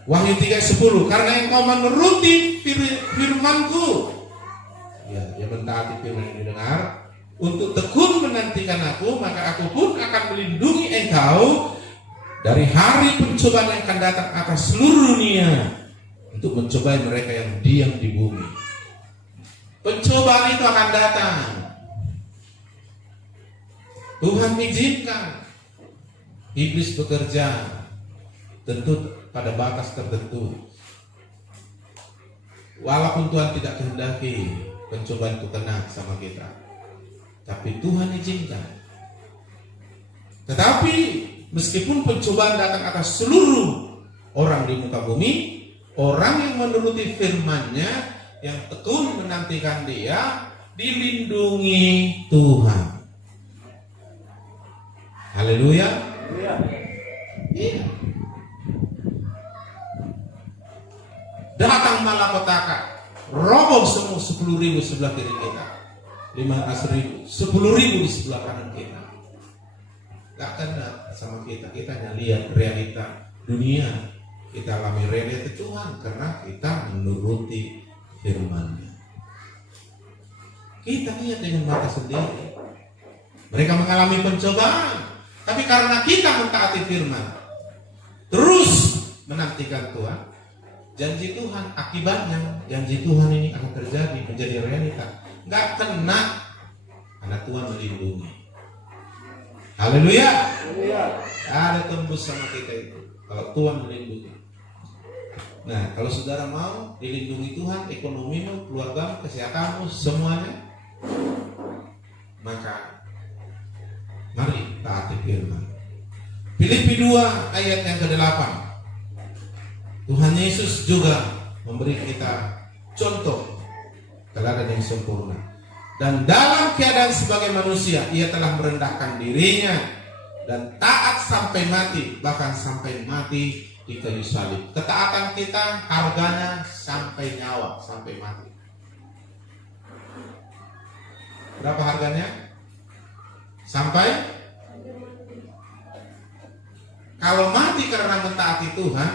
Wahyu 3:10, karena engkau menuruti firmanku. Ya, dia mentaati firman yang didengar. Untuk tekun menantikan aku, maka aku pun akan melindungi engkau dari hari pencobaan yang akan datang atas seluruh dunia, untuk mencobai mereka yang diam di bumi. Pencobaan itu akan datang. Tuhan izinkan. Iblis bekerja, tentu pada batas tertentu. Walaupun Tuhan tidak kehendaki pencobaan itu kena sama kita, tapi Tuhan izinkan. Tetapi meskipun pencobaan datang atas seluruh orang di muka bumi, orang yang menuruti firman-Nya, yang tekun menantikan Dia, dilindungi Tuhan. Haleluya. Iya. Datang malapetaka, roboh semua 10.000 sebelah kiri kita, 15.000, 10.000 di sebelah kanan kita. Gak kena sama kita. Kita hanya lihat realita dunia. Kita alami realita Tuhan karena kita menuruti firman-Nya. Kita lihat dengan mata sendiri. Mereka mengalami pencobaan, tapi karena kita mentaati firman, terus menantikan Tuhan, janji Tuhan, akibatnya janji Tuhan ini akan terjadi, menjadi realita. Gak kena karena Tuhan melindungi. Haleluya. Ada tembus sama kita itu kalau Tuhan melindungi. Nah, kalau saudara mau dilindungi Tuhan, ekonomimu, keluargamu, kesehatanmu, semuanya, maka mari taati firman. Filipi 2 ayat yang ke-8. Tuhan Yesus juga memberi kita contoh teladan yang sempurna. Dan dalam keadaan sebagai manusia, ia telah merendahkan dirinya dan taat sampai mati, bahkan sampai mati di kayu salib. Ketaatan kita harganya sampai nyawa, sampai mati. Berapa harganya? Sampai? Kalau mati karena mentaati Tuhan,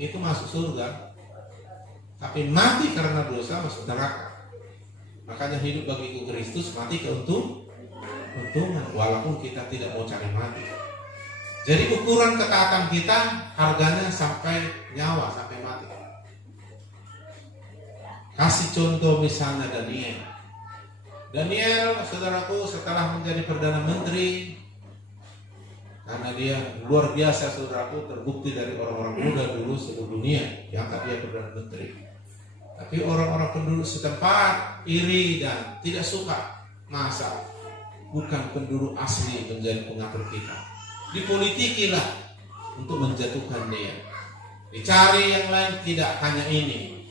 itu masuk surga. Tapi mati karena dosa masuk neraka. Makanya hidup bagiku Kristus, mati keuntungan, walaupun kita tidak mau cari mati. Jadi ukuran ketaatan kita harganya sampai nyawa, sampai mati. Kasih contoh misalnya Daniel. Daniel, saudaraku, setelah menjadi Perdana Menteri, karena dia luar biasa, saudaraku, terbukti dari orang-orang muda dulu seluruh dunia diangkat dia Perdana Menteri. Tapi orang-orang penduduk setempat iri dan tidak suka. Masa bukan penduduk asli menjadi pengatur kita, dipolitikilah untuk menjatuhkan dia. Dicari yang lain, tidak hanya ini,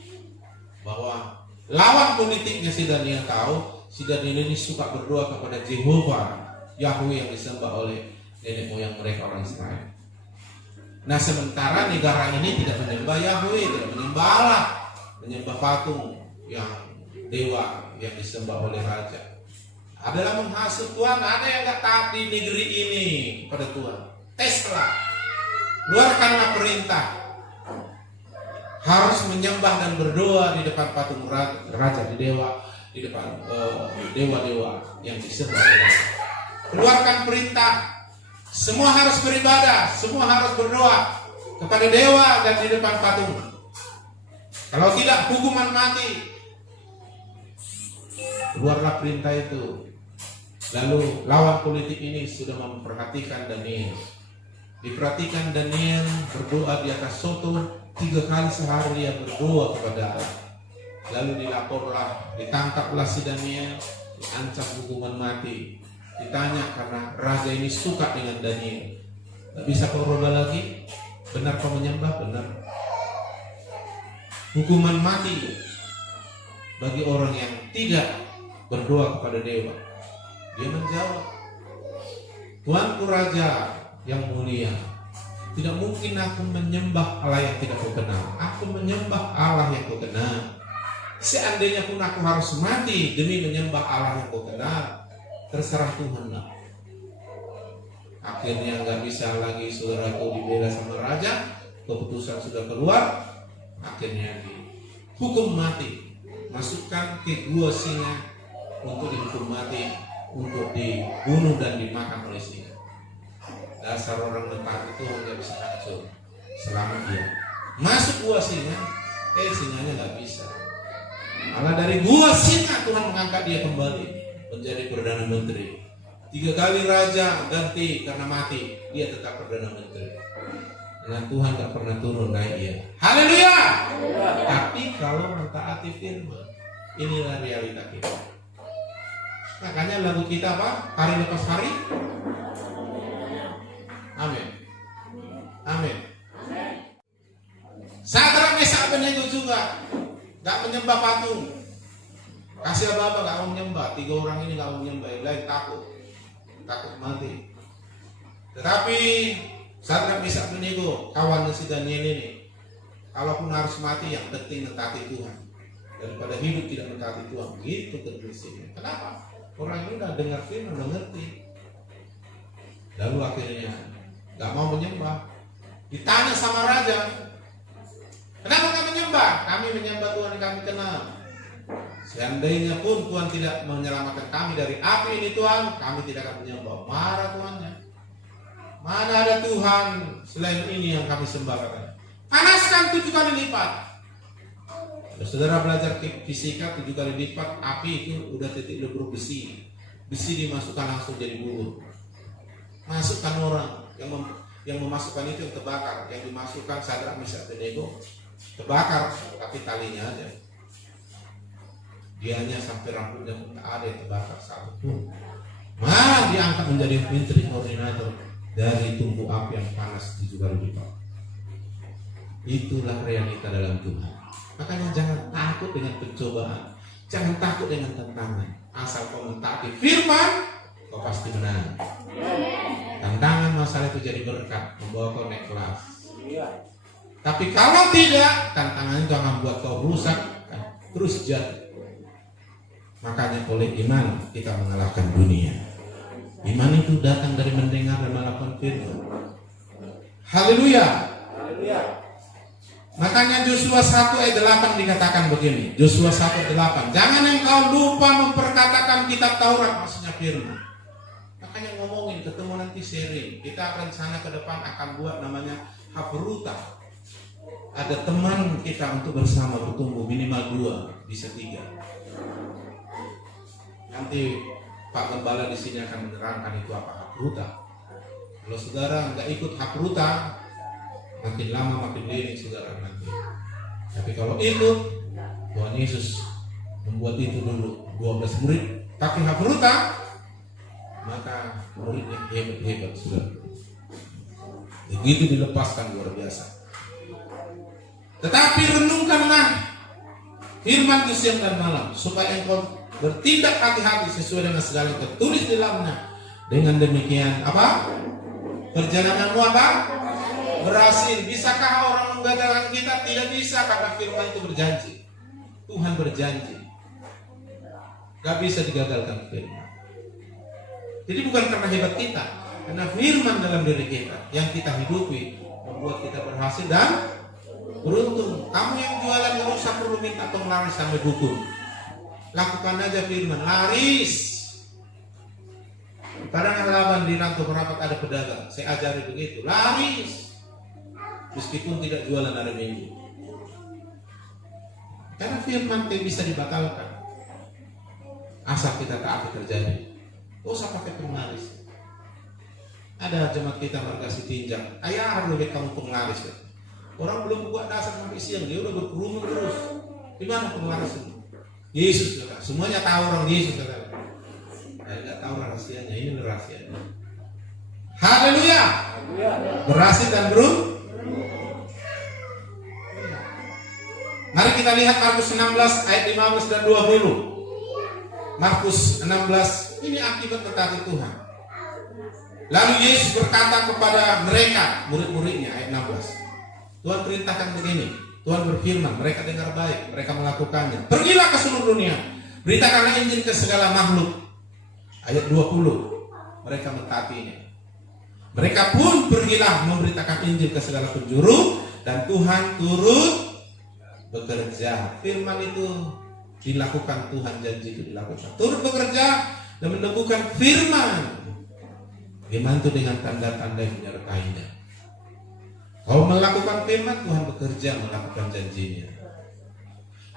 bahwa lawan politiknya si Daniel tahu, si Daniel ini suka berdoa kepada Jehovah, Yahweh yang disembah oleh nenek moyang mereka orang Israel. Nah, sementara negara ini tidak menyembah Yahweh, tidak menyembah Allah, menyembah patung yang dewa yang disembah oleh raja. Adalah menghasut Tuhan. Ada yang gak taat di negeri ini kepada Tuhan. Teslah, keluarkanlah perintah harus menyembah dan berdoa di depan patung raja, di dewa, di depan dewa-dewa yang disembah oleh raja. Keluarkan perintah, semua harus beribadah, semua harus berdoa kepada dewa dan di depan patung. Kalau tidak, hukuman mati. Keluarlah perintah itu. Lalu lawan politik ini sudah memperhatikan Daniel. Diperhatikan Daniel berdoa di atas soto 3 kali sehari, dia berdoa kepada Allah. Lalu dilaporlah, ditangkaplah si Daniel, diancam hukuman mati. Ditanya karena raja ini suka dengan Daniel. Tak bisa kau berubah lagi? Benar kau menyembah? Benar. Hukuman mati bagi orang yang tidak berdoa kepada dewa. Dia menjawab, Tuanku Raja yang mulia, tidak mungkin aku menyembah Allah yang tidak ku kenal. Aku menyembah Allah yang ku kenal. Seandainya pun aku harus mati demi menyembah Allah yang ku kenal, terserah Tuhan lah. Akhirnya nggak bisa lagi saudaraku dibela sama raja. Keputusan sudah keluar. Akhirnya dihukum mati. Masukkan ke gua singa untuk dihukum mati, untuk dibunuh dan dimakan oleh singa. Dasar orang mentaati itu nggak bisa hancur selama dia masuk gua singa. Singanya nggak bisa. Malah dari gua singa Tuhan mengangkat dia kembali menjadi Perdana Menteri. 3 kali raja ganti karena mati, dia tetap Perdana Menteri. Dan Tuhan gak pernah turun naik dia. Haleluya. Tapi kalau mentaati firman, inilah realita kita. Makanya lagu kita apa? Hari lepas hari. Amin. Amin. Sadrak Mesak Abednego juga gak menyembah patung. Kasih apa-apa gak mau menyembah. 3 orang ini gak mau menyembah. Yang lain takut mati. Tetapi Sadrak Mesak Abednego, kawannya si Daniel ini, kalaupun harus mati yang penting mentaati Tuhan daripada hidup tidak mentaati Tuhan. Gitu prinsipnya. Kenapa? Orang ini udah dengar firman, udah ngerti. Lalu akhirnya gak mau menyembah. Ditanya sama raja, kenapa gak menyembah? Kami menyembah Tuhan yang kami kenal. Seandainya pun Tuhan tidak menyelamatkan kami dari api ini Tuhan, kami tidak akan menyembah. Marah Tuhannya. Mana ada Tuhan selain ini yang kami sembah katanya. Panaskan 7 kali lipat. Kalau saudara belajar fisika 7 kali lipat, api itu udah titik lebur besi. Besi dimasukkan langsung jadi bubur. Masukkan orang yang memasukkan itu yang terbakar, yang dimasukkan Sadrak Mesak Abednego terbakar, tapi talinya aja. Dianya sampai rambutnya pun tak ada yang terbakar satu pun. Malah diangkat menjadi menteri koordinator dari tungku api yang panas 7 kali lipat. Itulah realita dalam Tuhan. Makanya jangan takut dengan pencobaan, jangan takut dengan tantangan. Asal kau mentaati firman, kau pasti menang. Tantangan masalah itu jadi berkat, membawa kau naik kelas. Tapi kalau tidak, tantangan itu akan membuat kau rusak, terus jatuh. Makanya oleh iman kita mengalahkan dunia. Iman itu datang dari mendengar dan melakukan firman. Haleluya. Makanya Yosua 1 ayat 8 dikatakan begini. Yosua 1 ayat 8. Jangan engkau lupa memperkatakan kitab Taurat, maksudnya firman. Makanya ngomongin, ketemu nanti sharing. Kita rencana ke depan akan buat namanya Habruta. Ada teman kita untuk bersama bertumbuh, minimal 2, bisa 3. Nanti Pak Gembala di sini akan menerangkan itu apa Habruta. Kalau saudara nggak ikut Habruta, makin lama makin lirik saudara nanti. Tapi kalau ikut, Tuhan Yesus membuat itu dulu 12 murid pakai Habruta, maka muridnya hebat-hebat saudara. Begitu dilepaskan luar biasa. Tetapi renungkanlah firman itu siang dan malam, supaya engkau bertindak hati-hati sesuai dengan segala yang tertulis di dalamnya. Dengan demikian apa? Perjalananmu apa? Berhasil. Bisakah orang menggagalkan kita? Tidak bisa, karena firman itu berjanji. Tuhan berjanji. Gak bisa digagalkan firman. Jadi bukan karena hebat kita, karena firman dalam diri kita yang kita hidupi membuat kita berhasil dan beruntung. Kamu yang jualan gak usah perlu minta tong laris sampai dukun. Lakukan aja firman, laris. Padahal lawan di Ranto Merapat ada pedagang, saya ajari begitu, laris. Meskipun tidak jualan hari Minggu. Karena firman tidak bisa dibatalkan. Asal kita taati terjadi. Gak usah pakai penglaris. Ada jemaat kita marga Sitinjak, ayah harus lebih kamu penglaris. Orang belum buat dasar sampai siang, dia udah berkerumun terus. Di mana penglaris itu? Yesus kata, semuanya tahu orang Yesus kata. Saya nggak tahu rahasianya, ini rahasianya. Haleluya. Berhasil dan beruntung. Mari kita lihat Markus 16 ayat 15 dan 20. Markus 16, ini akibat mentaati Tuhan. Lalu Yesus berkata kepada mereka, murid-muridnya, ayat 16. Tuhan perintahkan begini, Tuhan berfirman, mereka dengar baik, mereka melakukannya. Pergilah ke seluruh dunia, beritakanlah Injil ke segala makhluk. Ayat 20, mereka mentaatinya. Mereka pun pergilah memberitakan Injil ke segala penjuru, dan Tuhan turut bekerja. Firman itu dilakukan, Tuhan janji itu dilakukan. Turut bekerja dan meneguhkan firman. Firman itu dengan tanda-tanda yang menyertainya. Kalau melakukan firman, Tuhan bekerja melakukan janjinya.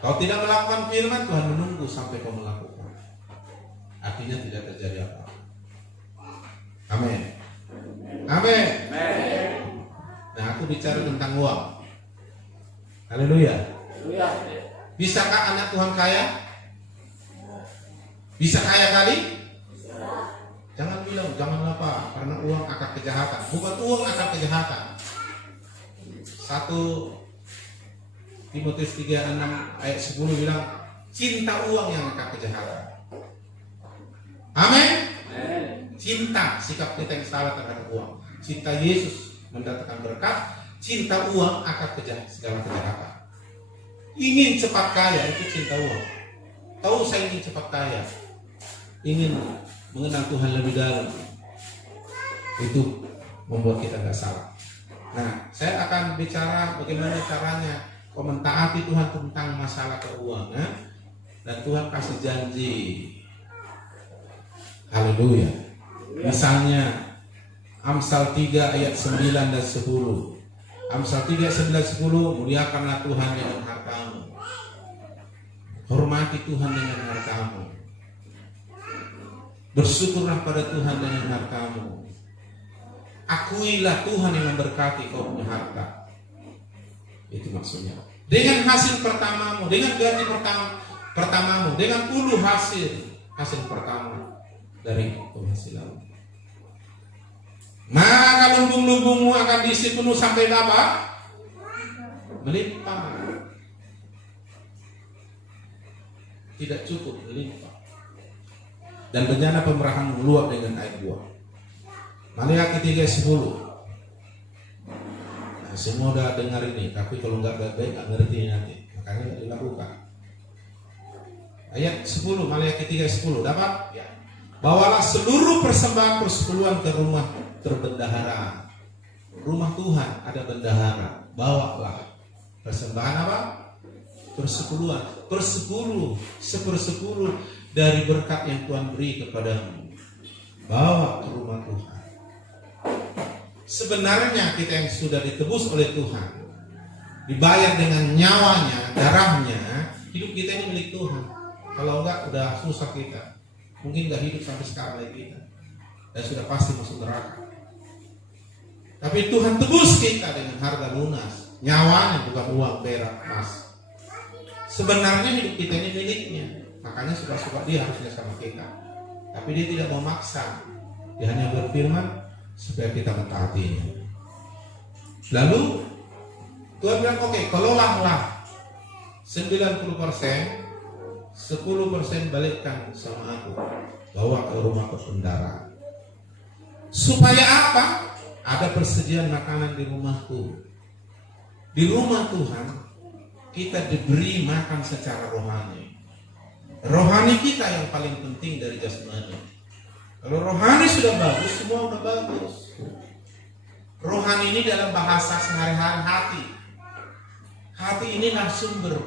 Kalau tidak melakukan firman, Tuhan menunggu sampai kau melakukan. Artinya tidak terjadi apa-apa. Amin. Amin. Nah, aku bicara tentang uang. Haleluya. Bisakah anak Tuhan kaya? Bisa kaya kali? Jangan bilang, jangan apa, karena uang akan kejahatan. Bukan uang akan kejahatan. 1 Timotius 3:6 ayat 10 bilang, cinta uang yang akan kejahatan. Amin. Cinta, sikap kita yang salah terhadap uang. Cinta Yesus mendatangkan berkat. Cinta uang akan segala kejahatan. Ingin cepat kaya itu cinta uang. Tahu saya ingin cepat kaya, ingin mengenal Tuhan lebih dalam, itu membuat kita nggak salah. Nah, saya akan bicara bagaimana caranya kau mentaati Tuhan tentang masalah keuangan, dan Tuhan kasih janji. Haleluya. Misalnya Amsal 3 ayat 9 dan 10. Amsal 3 ayat 9 dan 10, muliakanlah Tuhan dengan hartamu. Hormati Tuhan dengan hartamu. Bersyukurlah pada Tuhan dengan hartamu. Akuilah Tuhan yang memberkati kau punya harta. Itu maksudnya. Dengan hasil pertamamu, dengan gaji pertamamu, dengan ulu hasil pertama dari penghasilanmu. Maka lumbung-lumbungmu akan diisi penuh sampai apa? melimpah. Tidak cukup, melimpah. Dan bencana pemerahan meluap dengan air buah. Maliaki 3:10. Nah, semua udah dengar ini, tapi kalau nggak baik-baik nggak ngerti nanti, makanya nggak dilakukan. Ayat 10, Maliaki 3:10 dapat? Ya. Bawalah seluruh persembahan persepuluhan ke rumah terbendahara. Rumah Tuhan ada bendahara. Bawalah persembahan apa? Persepuluhan, sepersepuluh dari berkat yang Tuhan beri kepadamu. Bawa ke rumah Tuhan. Sebenarnya kita yang sudah ditebus oleh Tuhan, dibayar dengan nyawanya, darahnya, hidup kita ini milik Tuhan. Kalau enggak udah susah kita. Mungkin enggak hidup sampai sekarang lagi kita. Dan sudah pasti masuk neraka. Tapi Tuhan tebus kita dengan harga lunas. Nyawanya bukan uang, perak, emas. Sebenarnya hidup kita ini miliknya. Makanya suka-suka dia harusnya sama kita. Tapi dia tidak memaksa. Dia hanya berfirman supaya kita mentaatinya. Lalu Tuhan bilang, oke, kelolahlah 90%, 10% balikkan sama aku, bawa ke rumah perbendaharaan. Supaya apa? Ada persediaan makanan di rumahku. Di rumah Tuhan kita diberi makan secara rohani. Rohani kita yang paling penting dari jasmani. Kalau rohani sudah bagus, semua sudah bagus. Rohani ini dalam bahasa sehari-hari hati. Hati ini sumber.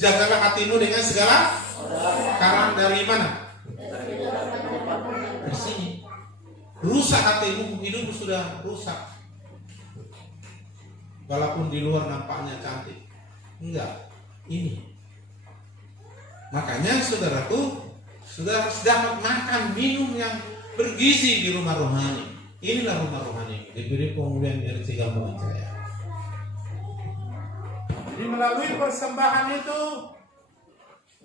Jagalah hatimu dengan segala karena dari mana? Dari sini. Rusak hatimu, hidupmu sudah rusak. Walaupun di luar nampaknya cantik, enggak. Ini. Makanya saudaraku, saudara harus dapat makan, minum yang bergizi di rumah rohani. Inilah rumah rohani, diberi pemulihan dari segala macam. Jadi melalui persembahan itu,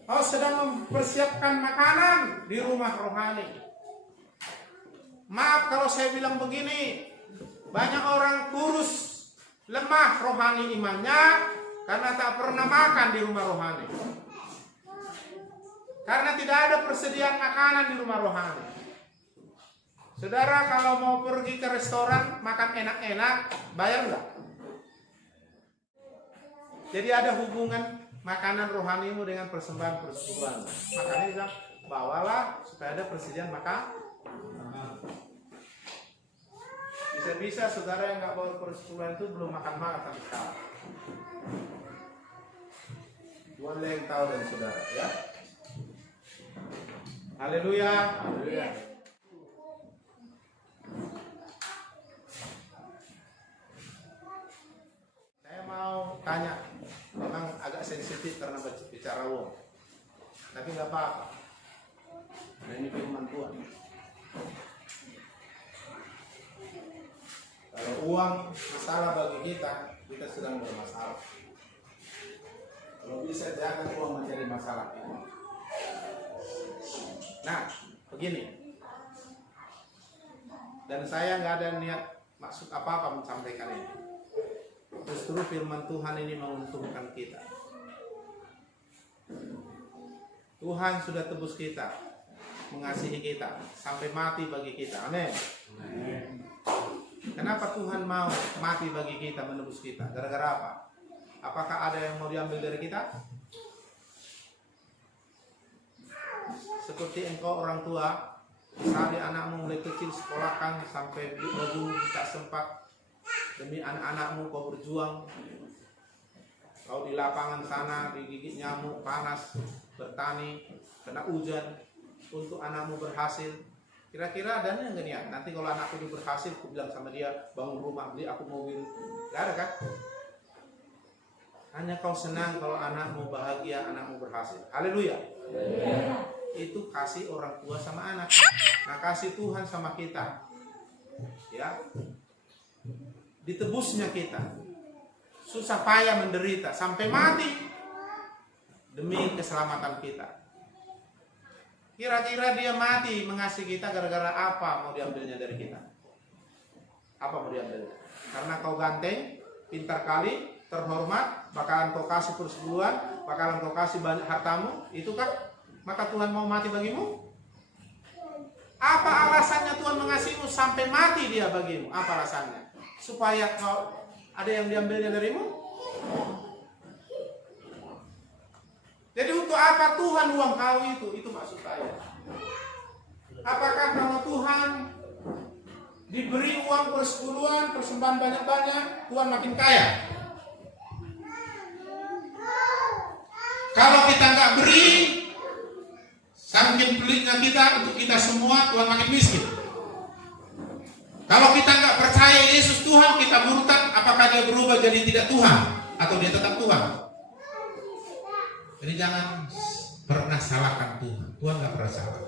kau sedang mempersiapkan makanan di rumah rohani. Maaf kalau saya bilang begini, banyak orang kurus, lemah rohani imannya karena tak pernah makan di rumah rohani. Karena tidak ada persediaan makanan di rumah rohani. Saudara kalau mau pergi ke restoran makan enak-enak, bayar enggak? Jadi ada hubungan makanan rohanimu dengan persembahan persekutuan. Makanya bilang, bawalah supaya ada persediaan makan. Bisa-bisa saudara yang nggak bawa persekutuan itu belum makan sampai sekarang. Tuhan yang tahu dan saudara, ya. Haleluya. Haleluya. Saya mau tanya, memang agak sensitif karena bicara uang, tapi nggak apa-apa. Nah, ini firman Tuhan. Kalau uang masalah bagi kita, kita sedang bermasalah. Kalau bisa jangan uang menjadi masalah. Nah, begini. Dan saya nggak ada niat maksud apa-apa menyampaikan ini. Justru firman Tuhan ini menguntungkan kita. Tuhan sudah tebus kita, mengasihi kita, sampai mati bagi kita. Amin. Kenapa Tuhan mau mati bagi kita, menebus kita? Gara-gara apa? Apakah ada yang mau diambil dari kita? Seperti engkau orang tua, misalnya anakmu mulai kecil sekolahkan sampai baju tak sempat, demi anak-anakmu kau berjuang. Kau di lapangan sana digigit nyamuk, panas, bertani, kena hujan untuk anakmu berhasil. Kira-kira adanya enggak nih? Nanti kalau anakku ini berhasil, aku bilang sama dia, bangun rumah, beli aku mobil. Gak ada kan? Hanya kau senang kalau anakmu bahagia, anakmu berhasil. Haleluya. Itu kasih orang tua sama anak. Nah, kasih Tuhan sama kita, ya, ditebusnya kita, susah payah menderita sampai mati demi keselamatan kita. Kira-kira dia mati mengasihi kita gara-gara apa mau diambilnya dari kita? Apa mau diambilnya? Karena kau ganteng, pintar kali, terhormat, bakalan kau kasih persepuluhan, bakalan kau kasih banyak hartamu, itukah maka Tuhan mau mati bagimu? Apa alasannya Tuhan mengasihimu sampai mati dia bagimu? Apa alasannya? Supaya kau ada yang diambilnya darimu? Jadi untuk apa Tuhan uang kau itu? Itu maksud saya. Apakah kalau Tuhan diberi uang persepuluhan, persembahan banyak-banyak, Tuhan makin kaya? Kalau kita nggak beri, saking pelitnya kita untuk kita semua, Tuhan makin miskin. Kalau kita nggak percaya Yesus Tuhan, kita murtad, apakah dia berubah jadi tidak Tuhan atau dia tetap Tuhan? Jadi jangan pernah salahkan Tuhan. Tuhan nggak pernah salah.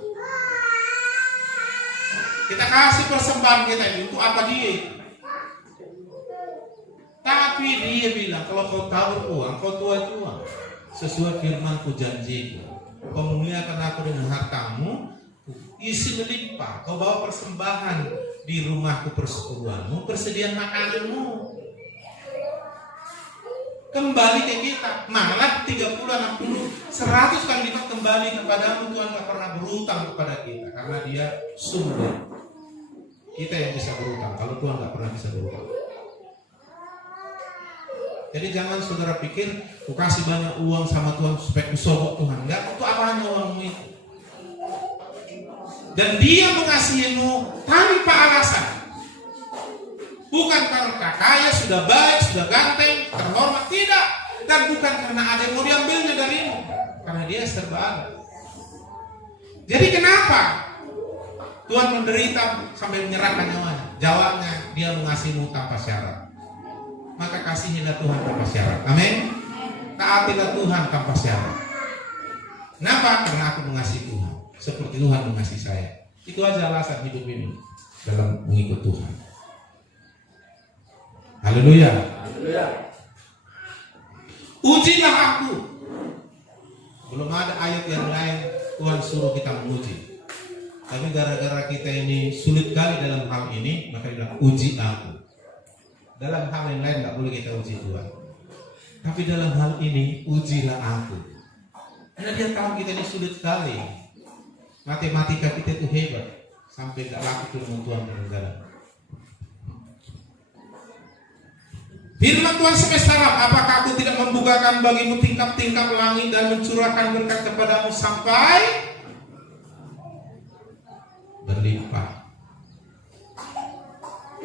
Kita kasih persembahan kita ini untuk apa dia? Tapi dia bilang, kalau kau tabur uang, kau tuai uang sesuai firman-Ku janjiku. Kau memuliakan aku dengan hartamu, isi melimpah. Kau bawa persembahan di rumahku persepuluhanmu, persediaan makananmu. Kembali ke kita, malah 30, 60, 100 kali lipat kembali kepadamu. Tuhan gak pernah berutang kepada kita, karena dia sumber. Kita yang bisa berutang, kalau Tuhan gak pernah bisa berutang. Jadi jangan saudara pikir, ku kasih banyak uang sama Tuhan supaya ku sogok Tuhan. Enggak, itu apanya uangmu itu. Dan dia mengasihimu tanpa alasan. Bukan karena kaya, sudah baik, sudah ganteng, terhormat, tidak. Dan bukan karena ada yang mau diambilnya darimu, karena dia serba ada. Jadi kenapa Tuhan menderita sampai menyerahkan nyawanya? Jawabnya, dia mengasihimu tanpa syarat. Maka kasihilah Tuhan tanpa syarat. Amin. Taatilah Tuhan tanpa syarat. Kenapa? Karena aku mengasihi Tuhan seperti Tuhan mengasihi saya. Itu aja alasan hidup ini dalam mengikut Tuhan. Haleluya. Ujilah aku. Belum ada ayat yang lain Tuhan suruh kita menguji. Tapi gara-gara kita ini sulit kali dalam hal ini, maka dia bilang uji aku. Dalam hal yang lain nggak boleh kita uji Tuhan. Tapi dalam hal ini ujilah aku. Karena dia tahu kita ini sulit sekali. Matematika kita itu hebat. Sampai nggak laku dengan Tuhan dalam. Firman Tuhan semesta alam, apakah aku tidak membukakan bagimu tingkap-tingkap langit dan mencurahkan berkat kepadamu sampai berlimpah?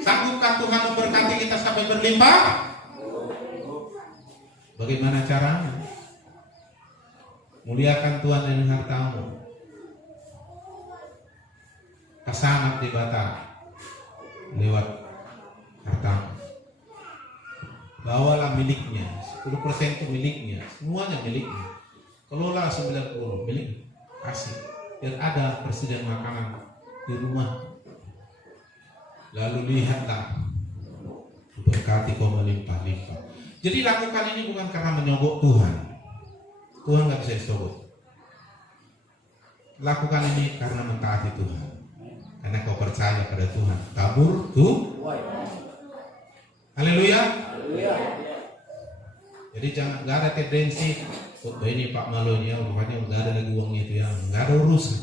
Sanggupkah Tuhan memberkati kita sampai berlimpah? Bagaimana caranya? Muliakan Tuhan dengan hartamu. Kasanat di Batak lewat hartamu. Bawalah miliknya, 10% itu miliknya, semuanya miliknya. Kelola 90 milik, kasih. Dan ada persediaan makanan di rumah. Lalu lihatlah, berkati kau melimpah-limpah. Jadi lakukan ini bukan karena menyogok Tuhan. Tuhan nggak bisa disogok. Lakukan ini karena mentaati Tuhan. Karena kau percaya pada Tuhan. Tabur tuh. Haleluya. Jadi jangan, nggak ada tendensi. Oh ini Pak Malon ya, makanya nggak ada lagi uangnya itu ya, nggak ada urusan.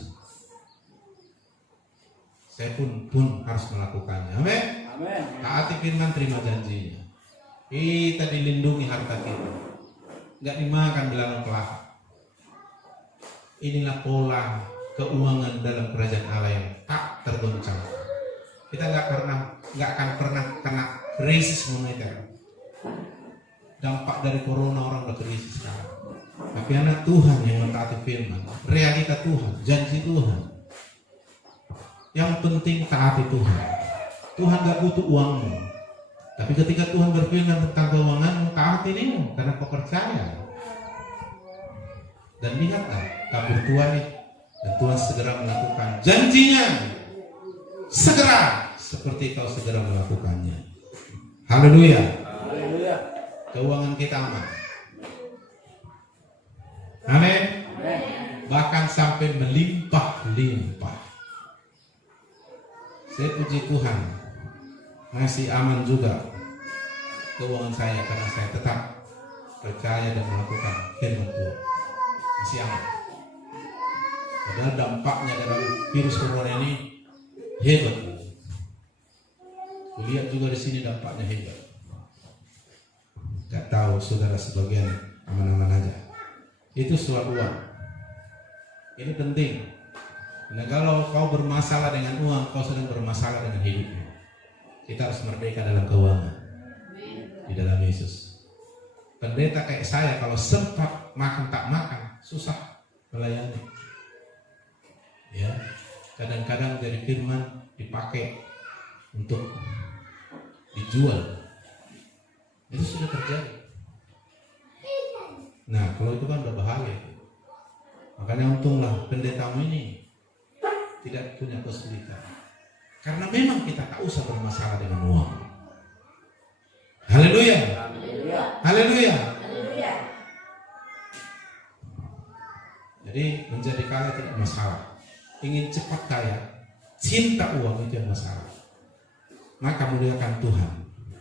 Saya pun harus melakukannya. Amin. Taati firman, terima janjinya. Kita dilindungi harta kita, nggak dimakan belalang pelahap. Inilah pola keuangan dalam kerajaan Allah yang tak tergoncang. Kita nggak akan pernah kena krisis moneter. Dampak dari corona orang udah krisis sekarang. Tapi anak Tuhan yang mentaati firman, realita Tuhan, janji Tuhan. Yang penting taati Tuhan. Tuhan gak butuh uangmu. Tapi ketika Tuhan berfirman tentang keuanganmu, taati ini karena kau percaya. Dan lihatlah kabur Tuhan ini. Dan Tuhan segera melakukan janjinya. Segera seperti kau segera melakukannya. Haleluya. Keuangan kita aman. Amin. Bahkan sampai melimpah-limpah. Saya puji Tuhan, masih aman juga. keuangan saya karena saya tetap percaya dan melakukan firman Tuhan. Masih aman. Padahal dampaknya dalam virus corona ini hebat. Lihat juga di sini dampaknya hebat. Gak tahu saudara sebagian aman-aman aja. Itu soal uang. Ini penting. Nah, kalau kau bermasalah dengan uang, kau sedang bermasalah dengan hidupmu. Kita harus merdeka dalam keuangan di dalam Yesus. Pendeta kayak saya kalau sempat makan tak makan susah melayani. Ya, kadang-kadang dari firman dipakai untuk dijual. Itu sudah terjadi. Nah, kalau itu kan udah bahaya. Makanya untunglah pendetamu ini tidak punya kesulitan. Karena memang kita tak usah bermasalah dengan uang. Haleluya. Haleluya. Jadi menjadi kaya tidak masalah. Ingin cepat kaya, cinta uang itu yang masalah. Maka muliakan Tuhan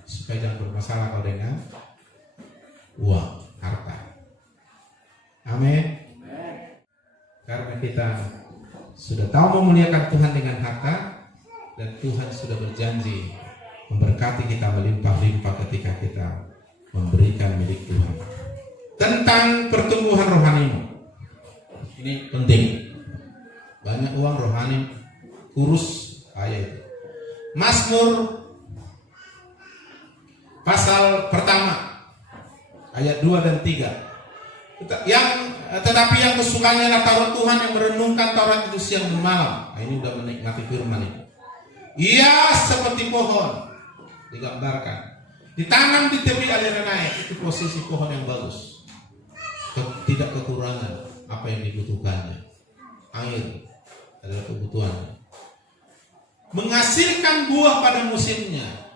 supaya jangan bermasalah kau dengan uang, harta. Amin. Karena kita sudah tahu memuliakan Tuhan dengan harta, dan Tuhan sudah berjanji memberkati kita melimpah-limpah ketika kita memberikan milik Tuhan. Tentang pertumbuhan rohanimu, ini penting. Banyak uang rohani kurus ayat. Mazmur pasal pertama ayat 2 dan 3. Tetapi yang kesukaannya adalah Taurat Tuhan, yang merenungkan Taurat itu siang dan malam. Nah, ini udah menikmati firman itu. Ia seperti pohon digambarkan ditanam di tepi aliran air. Itu posisi pohon yang bagus, tidak kekurangan apa yang dibutuhkannya. Air adalah kebutuhannya. Menghasilkan buah pada musimnya.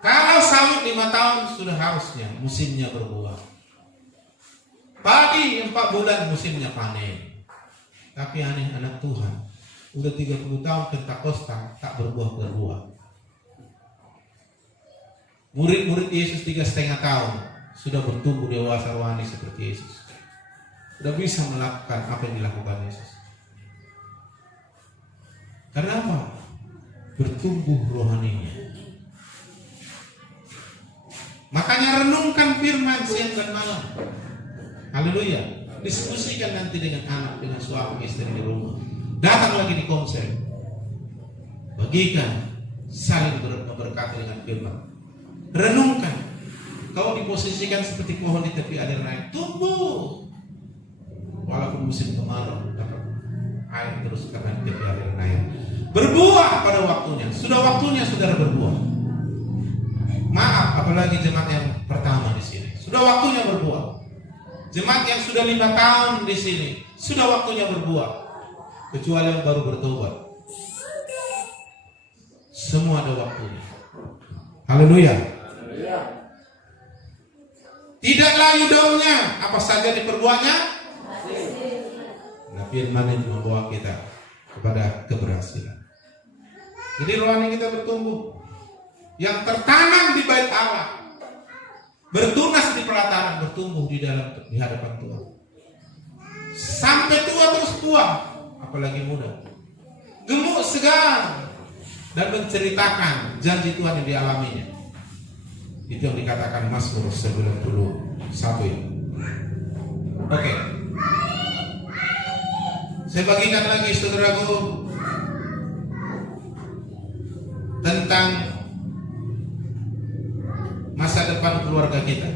Kalau sawit 5 tahun sudah harusnya musimnya berbuah. Padi 4 bulan musimnya panen. Tapi aneh anak Tuhan, udah 30 tahun Pentakosta tak berbuah-berbuah. Murid-murid Yesus 3,5 tahun sudah bertumbuh dewasa rohani seperti Yesus. Sudah bisa melakukan apa yang dilakukan Yesus. Karena apa? Bertumbuh rohaninya. Makanya renungkan firman siang dan malam. Haleluya. Diskusikan nanti dengan anak, dengan suami, istri di rumah. Datang lagi di konsel. Bagikan, saling memberkati dengan firman. Renungkan. Kau diposisikan seperti pohon di tepi aliran air, tumbuh. Walaupun musim kemarau, dapat air terus karena di tepi aliran air. Berbuah pada waktunya. Sudah waktunya saudara berbuah. Maaf, apalagi jemaat yang pertama di sini. Sudah waktunya berbuah. Jemaat yang sudah 5 tahun di sini, sudah waktunya berbuah. Kecuali yang baru bertobat. Semua ada waktunya. Haleluya. Tidak layu daunnya, apa saja diperbuahnya. Nah, firman itu membawa kita kepada keberhasilan. Jadi rohani kita bertumbuh. Yang tertanam di bait Allah, bertunas di pelataran, bertumbuh di hadapan Tuhan. Sampai tua terus tua, apalagi muda. Gemuk segar dan menceritakan janji Tuhan yang dialaminya. Itu yang dikatakan Mazmur 91 ini. Oke. Saya bagikan lagi saudaraku tentang masa depan keluarga kita.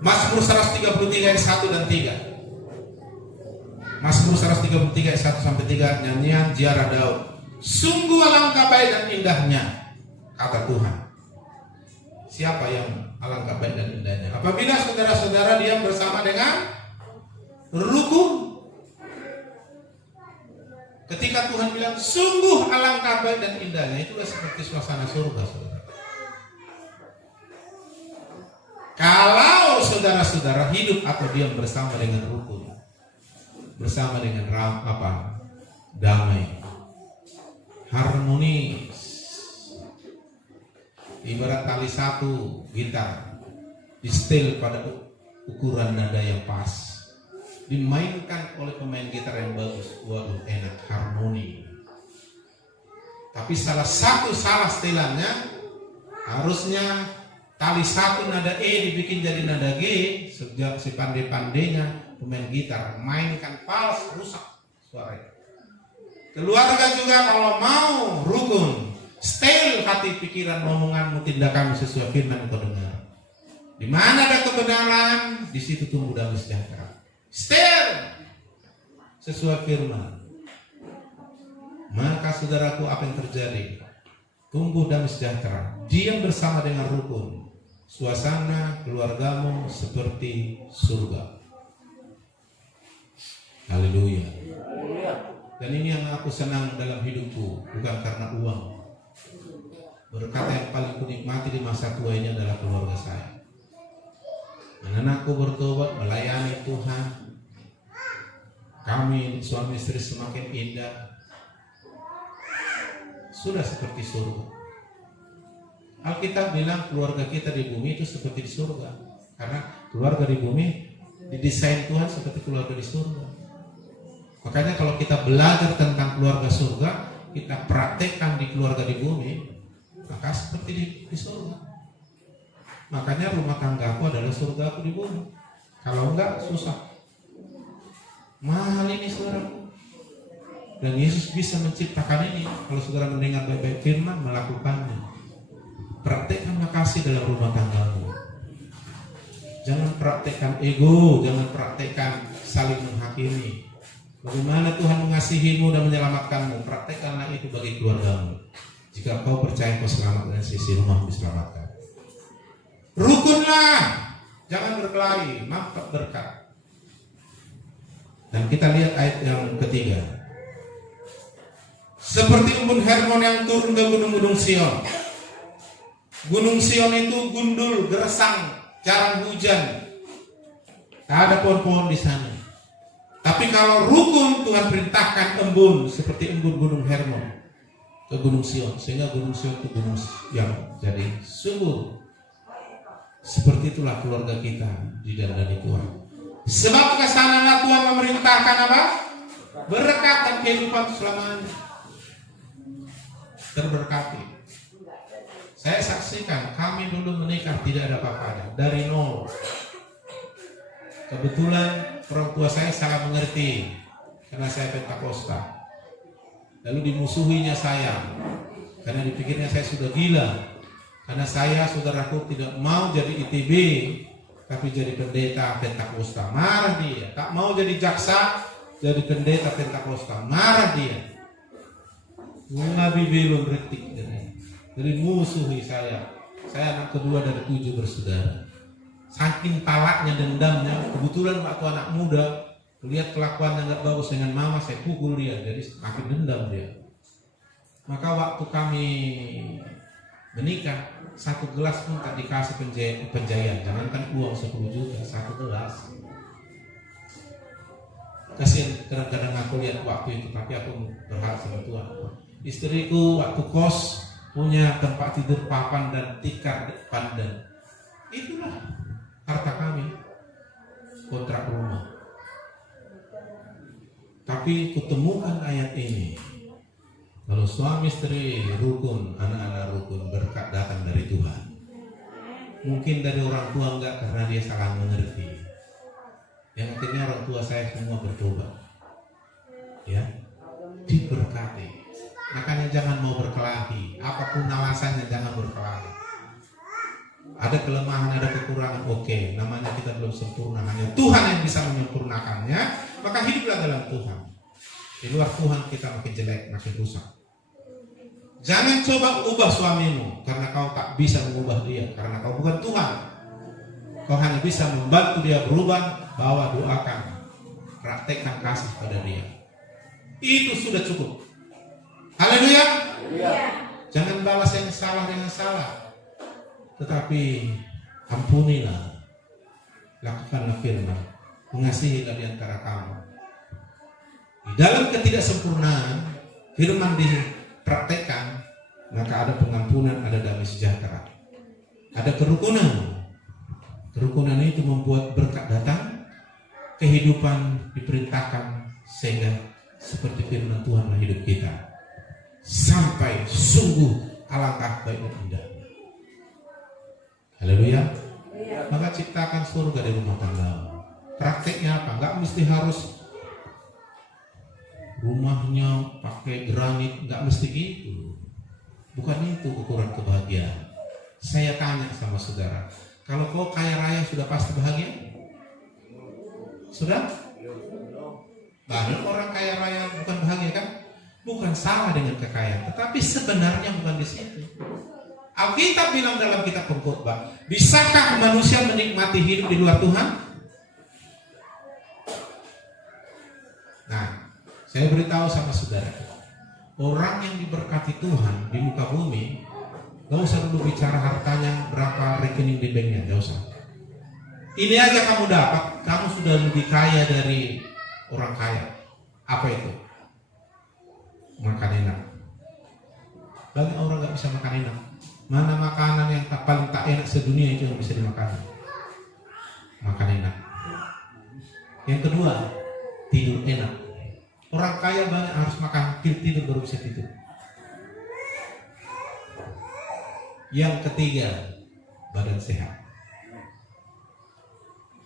Mazmur 133 ayat 1 dan 3. Mazmur 133 ayat 1 sampai 3, nyanyian ziarah Daud. Sungguh alangkah baik dan indahnya, kata Tuhan. Siapa yang alangkah baik dan indahnya? Apabila saudara-saudara diam bersama dengan rukun. Ketika Tuhan bilang sungguh alangkah baik dan indahnya, itulah seperti suasana surga, saudara. Kalau saudara-saudara hidup atau diam bersama dengan rukun, bersama dengan damai, harmonis. Ibarat tali satu gitar di-setel pada ukuran nada yang pas, dimainkan oleh pemain gitar yang bagus, waduh enak, harmoni. Tapi salah setelannya, harusnya tali satu nada E dibikin jadi nada G. Sejak sepandai-pandainya pemain gitar mainkan fals, rusak suaranya. Keluarga juga kalau mau rukun, setel hati, pikiran, omonganmu, tindakanmu sesuai firman kau dengar. Di mana ada kebenaran, di situ tumbuh damai sejahtera. Setel sesuai firman. Maka saudaraku, apa yang terjadi? Tumbuh damai sejahtera. Diam bersama dengan rukun. Suasana keluargamu seperti surga. Haleluya. Dan ini yang aku senang dalam hidupku, bukan karena uang. Berkat yang paling kunikmati di masa tua ini adalah keluarga saya. Anak-anakku bertobat, melayani Tuhan. Kami suami istri semakin indah. Sudah seperti surga. Alkitab bilang keluarga kita di bumi itu seperti di surga. Karena keluarga di bumi didesain Tuhan seperti keluarga di surga. Makanya kalau kita belajar tentang keluarga surga, kita praktekkan di keluarga di bumi, maka seperti di surga. Makanya rumah tanggaku adalah surgaku di bumi. Kalau enggak, susah. Mahal ini saudaraku. Dan Yesus bisa menciptakan ini kalau saudara mendengar baik-baik firman, melakukannya. Praktekkanlah kasih dalam rumah tanggamu. Jangan praktekkan ego, jangan praktekkan saling menghakimi. Bagaimana Tuhan mengasihimu dan menyelamatkanmu, praktekkanlah itu bagi keluargamu. Jika kau percaya kau selamat dan sisi rumahmu diselamatkan. Rukunlah, jangan berkelahi, mampat berkat. Dan kita lihat ayat yang ketiga. Seperti embun Hermon yang turun ke gunung-gunung Sion. Gunung Sion itu gundul, gersang, jarang hujan. Tak ada pohon-pohon di sana. Tapi kalau rukun, Tuhan perintahkan embun seperti embun gunung Hermon ke gunung Sion, sehingga gunung Sion itu gunung yang jadi subur. Seperti itulah keluarga kita didandani Tuhan. Sebab kesanalah Tuhan memerintahkan apa? Berkat dan kehidupan selamanya. Terberkati. Saya saksikan kami dulu menikah tidak ada apa-apa, dari nol. Kebetulan orang tua saya sangat mengerti karena saya Pentakosta. Lalu dimusuhinya saya karena dipikirnya saya sudah gila. Karena saya, saudaraku, tidak mau jadi ITB tapi jadi pendeta Pentakosta. Marah dia. Tak mau jadi jaksa, jadi pendeta Pentakosta. Marah dia. Nabi belum retik dari musuhi saya. Saya anak kedua dari 7 bersaudara. Saking talaknya, dendamnya, kebetulan waktu anak muda lihat kelakuannya nggak bagus dengan mama, saya pukul dia, jadi makin dendam dia. Maka waktu kami menikah, 1 gelas pun tak dikasih penjayan, jangankan uang 10 juta, 1 gelas. Kasihan, kadang-kadang aku lihat waktu itu, tapi aku berharap sama Tuhan. Istriku waktu kos punya tempat tidur papan dan tikar pandan. Itulah harta kami, kontrak rumah. Tapi kutemukan ayat ini. Kalau suami istri rukun, anak-anak rukun, berkat datang dari Tuhan. Mungkin dari orang tua enggak, karena dia salah mengerti. Yang akhirnya orang tua saya semua bertobat. Ya, diberkati. Makanya jangan mau berkelahi. Apapun alasannya jangan berkelahi. Ada kelemahan, ada kekurangan, oke. Namanya kita belum sempurna, hanya Tuhan yang bisa menyempurnakannya. Maka hiduplah dalam Tuhan. Di luar Tuhan kita makin jelek, makin rusak. Jangan coba ubah suamimu, karena kau tak bisa mengubah dia, karena kau bukan Tuhan. Kau hanya bisa membantu dia berubah, bawa doakan, praktekkan kasih pada dia. Itu sudah cukup. Haleluya. Jangan balas yang salah dengan salah, tetapi ampunilah, lakukanlah firman, mengasihilah di antara kamu. Di dalam ketidaksempurnaan, firman praktekkan, maka ada pengampunan, ada damai sejahtera, ada kerukunan. Kerukunan itu membuat berkat datang, kehidupan diperintahkan, sehingga seperti firman Tuhan dalam hidup kita, sampai sungguh alangkah baik dan indah. Haleluya. Maka ciptakan surga di rumah tangga. Prakteknya apa? Enggak mesti harus rumahnya pakai granit, enggak mesti gitu. Bukan itu ukuran kebahagiaan. Saya tanya sama saudara, kalau kau kaya raya sudah pasti bahagia? Sudah? Banyak orang kaya raya bukan bahagia kan? Bukan salah dengan kekayaan, tetapi sebenarnya bukan di situ. Alkitab bilang dalam kitab Pengkhotbah, bisakah manusia menikmati hidup di luar Tuhan? Nah, saya beritahu sama saudara, orang yang diberkati Tuhan di muka bumi, gak usah dulu bicara hartanya berapa rekening di banknya, gak usah. Ini aja kamu dapat, kamu sudah lebih kaya dari orang kaya. Apa itu? Makan enak. Banyak orang gak bisa makan enak. Mana makanan yang paling tak enak sedunia itu yang bisa dimakan? Makan enak. Yang kedua, tidur enak. Orang kaya banyak harus makan, tidur baru bisa tidur. Yang ketiga, badan sehat.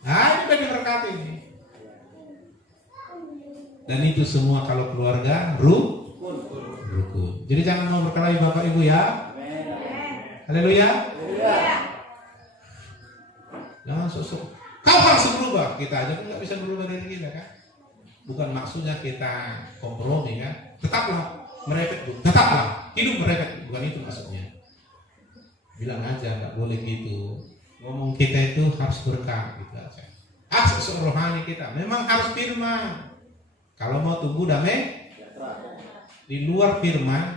Nah, ini udah diberkati ini. Dan itu semua kalau keluarga rukun. Jadi jangan mau berkelahi Bapak Ibu ya. Haleluya. Jangan sosok kau harus berubah. Kita aja pun nggak bisa berubah dari kita kan. Bukan maksudnya kita kompromi kan. Tetaplah merepet, tetaplah hidup merepet. Bukan itu maksudnya. Bilang aja nggak boleh gitu. Ngomong kita itu harus berkah gitu aja. Akses rohani kita memang harus firman. Kalau mau tumbuh damai, di luar firman,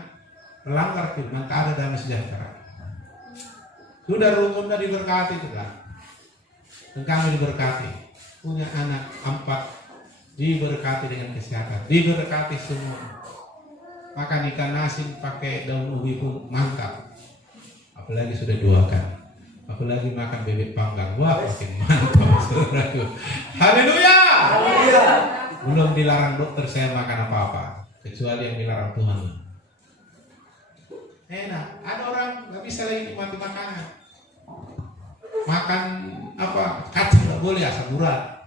melanggar firman, tak ada damai sejahtera. Sudah rukun, sudah diberkati sudah. Dan kami diberkati, punya anak 4, diberkati dengan kesehatan, diberkati semua. Makan ikan asin pakai daun ubi pun mantap. Apalagi sudah doakan. Apalagi makan bebek panggang, wah makin mantap saudaraku. Haleluya. Belum dilarang dokter saya makan apa-apa, kecuali yang dilarang Tuhan. Enak. Ada orang nggak bisa lagi nikmati makanan. Makan apa? Kacang nggak boleh, asam urat.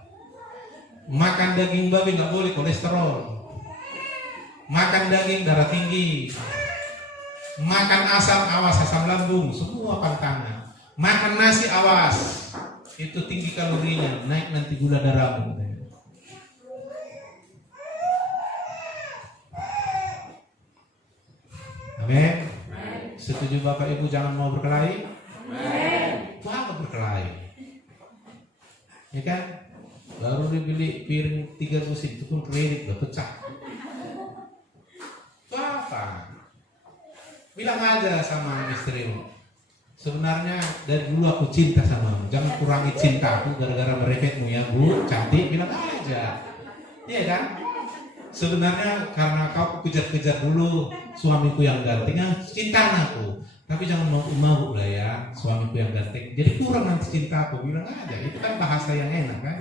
Makan daging babi nggak boleh, kolesterol. Makan daging darah tinggi. Makan asam, awas asam lambung, semua pantangan. Makan nasi, awas, itu tinggi kalorinya, naik nanti gula darahmu. Amin. Setuju Bapak Ibu jangan mau berkelahi? Amin. Apa berkelahi? Ya kan? Baru dibeli piring 3 musim itu pun kredit udah pecah. Apa? Bilang aja sama istrimu. Sebenarnya dari dulu aku cinta samamu. Jangan kurangi cintaku gara-gara merepetmu ya Bu, cantik, bilang aja. Iya kan? Sebenarnya karena kau kejar-kejar dulu suamiku yang ganteng, cinta aku. Tapi jangan mau lah ya suamiku yang ganteng. Jadi kurang nanti cinta aku, bilang aja. Itu kan bahasa yang enak kan?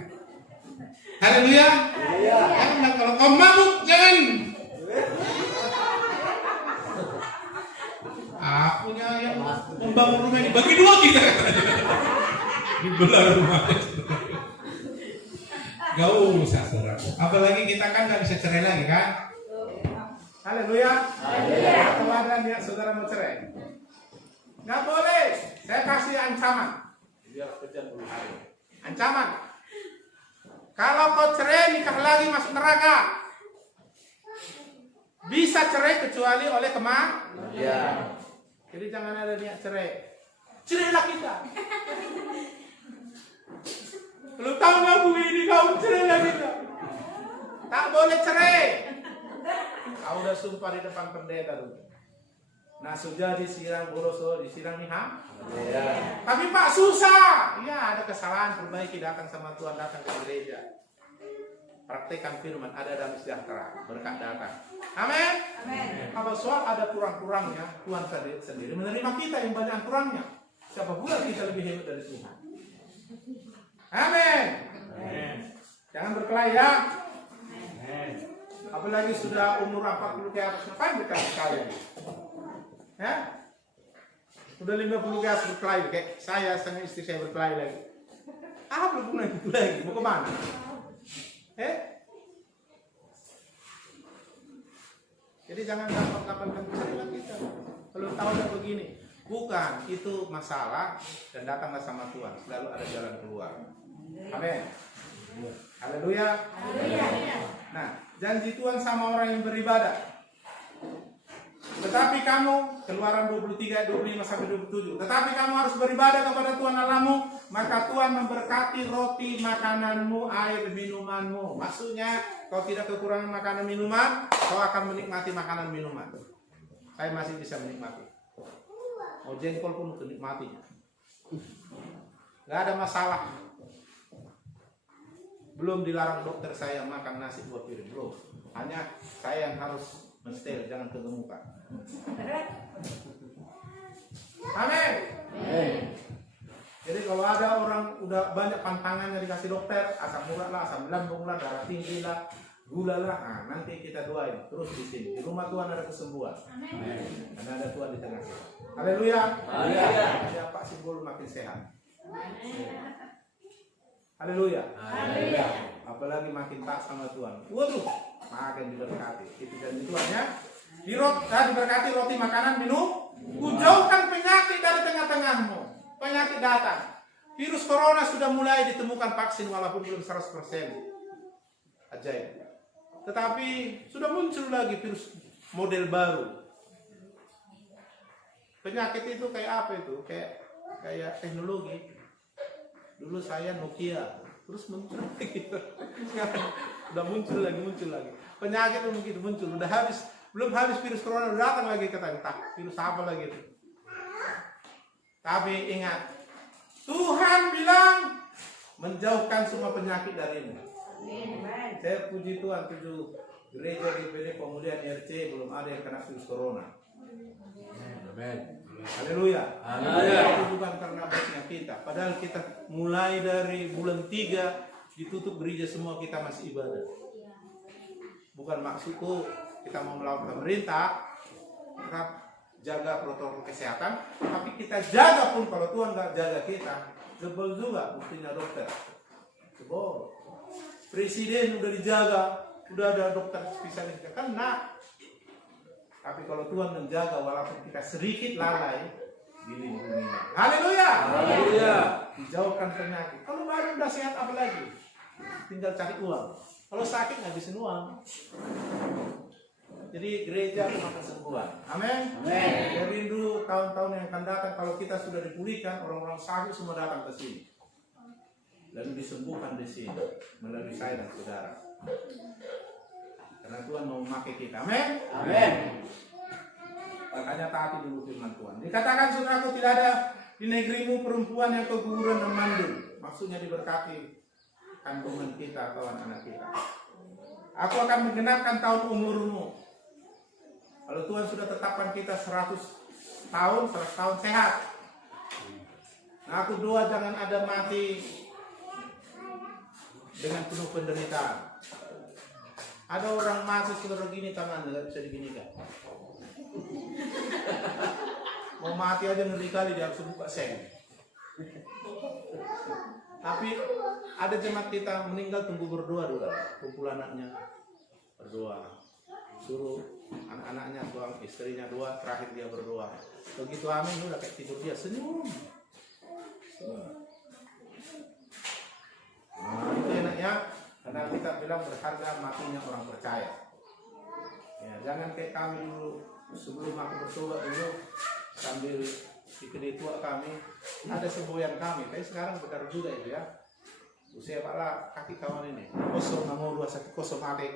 Haleluya. Karena kalau kau mabuk jangan. Akunya yang membangun rumah ini bagi 2 kita katanya. Dibelah rumahnya. Gak usah saudaraku. Apalagi kita kan gak bisa cerai lagi kan? Haleluya. Kalau ada niat saudara mau cerai, gak boleh. Saya kasih ancaman. Ancaman. Kalau kau cerai nikah lagi masuk neraka. Bisa cerai kecuali oleh kematian. Jadi jangan ada niat cerai. Cerailah kita. Lu tahu nggak Bu ini kau cerailah kita. Tak boleh cerai. Kau udah sumpah di depan pendeta dulu. Nah sudah disiram boroso, disiram niham. Tapi Pak susah. Ya ada kesalahan, perbaiki, datang sama Tuhan, datang ke gereja. Praktekkan firman, ada damai sejahtera, berkat datang. Amin. Kalau soal ada kurang-kurangnya, Tuhan sendiri menerima kita yang banyak kurangnya. Siapa pula kita lebih hebat dari Tuhan? Amin. Jangan berkelahi ya. Apalagi sudah umur 40 ke atas, ngapain berkelahi kalian? Ya? Udah 50 ke atas berkelahi, kayak saya sama istri saya berkelahi lagi. Apa hubungan itu lagi? Mau kemana? Jadi jangan gampang-gampang kesalahan kita. Kalau tahu udah begini, bukan itu masalah dan datanglah sama Tuhan. Selalu ada jalan keluar. Amin. Haleluya. Nah, janji Tuhan sama orang yang beribadah. Tetapi kamu, Keluaran 23, 25 sampai 27. Tetapi kamu harus beribadah kepada Tuhan Allahmu, maka Tuhan memberkati roti makananmu, air minumanmu. Maksudnya, kau tidak kekurangan makanan minuman, kau akan menikmati makanan minuman. Saya masih bisa menikmati. Mau jengkol pun menikmatinya. Gak ada masalah. Belum dilarang dokter saya makan nasi buat piring, belum. Hanya saya yang harus menstel, jangan kegemukan. Amin. Jadi kalau ada orang udah banyak pantangannya dikasih dokter, asam urat lah, asam lambung lah, darah tinggi lah, gula lah, nah, nanti kita doain terus di sini. Di rumah Tuhan ada kesembuhan. Amin. Karena ada Tuhan di tengah kita. Haleluya. Ya Pak Simbol makin sehat. Haleluya. Apalagi makin taat sama Tuhan. Waduh, makin diberkati. Itu janji Tuhan ya. Diberkati roti makanan minum. Kujauhkan penyakit dari tengah-tengahmu. Penyakit datang. Virus corona sudah mulai ditemukan vaksin walaupun belum 100%. Ajaib. Tetapi sudah muncul lagi virus model baru. Penyakit itu kayak apa itu? Kayak teknologi. Dulu saya Nokia, terus muncul lagi. Udah muncul lagi. Penyakit itu begitu muncul, udah habis. Belum habis virus corona, udah datang lagi kata virus apa lagi itu. Tapi ingat, Tuhan bilang menjauhkan semua penyakit darimu. Saya puji Tuhan, 7 gereja di PD Pemulihan RC belum ada yang kena virus corona. Haleluya. Itu bukan karena baiknya kita. Padahal kita mulai dari bulan 3 ditutup gereja semua, kita masih ibadah. Bukan maksudku kita mau melawan pemerintah, tetap jaga protokol kesehatan, tapi kita jaga pun kalau Tuhan nggak jaga kita, jebol juga buktinya dokter. Jebol. Presiden udah dijaga, udah ada dokter spesialis kena. Tapi kalau Tuhan menjaga walaupun kita sedikit lalai, dilindungi. Haleluya. Dijauhkan penyakit. Kalau baru udah sehat apa lagi? Tinggal cari uang. Kalau sakit ngabisin uang. Jadi gereja cuma kesembuhan. Amin. Jadi dulu tahun-tahun yang akan datang kalau kita sudah dipulihkan, orang-orang sakit semua datang ke sini. Lalu disembuhkan di sini melalui saya dan saudara. Karena Tuhan mau memakai kita. Amin. Makanya taati dulu firman Tuhan. Dikatakan saudaraku, tidak ada di negerimu perempuan yang keguguran dan mandul. Maksudnya diberkati kandungan kita atau anak kita. Aku akan menggenapkan tahun umurmu. Kalau Tuhan sudah tetapkan kita 100 tahun sehat. Nah, aku doa jangan ada mati dengan penuh penderitaan. Ada orang mati seperti gini tangan nggak bisa diginikan. Mau mati aja ngeri kali dia harus buka seng. Tapi ada jemaat kita meninggal tunggu berdoa dulu. Kumpul anaknya berdoa. Suruh anak-anaknya doa, istrinya doa, terakhir dia berdoa. Begitu amin udah kayak tidur dia senyum. Nah, itu enaknya karena kita bilang berharga matinya orang percaya. Ya, jangan kayak kami dulu sebelum aku bertobat dulu sambil di kedai tua kami ada semboyan kami. Tapi sekarang benar juga itu ya. Usia pala kaki kawan ini kosong mau 21 kosong mati.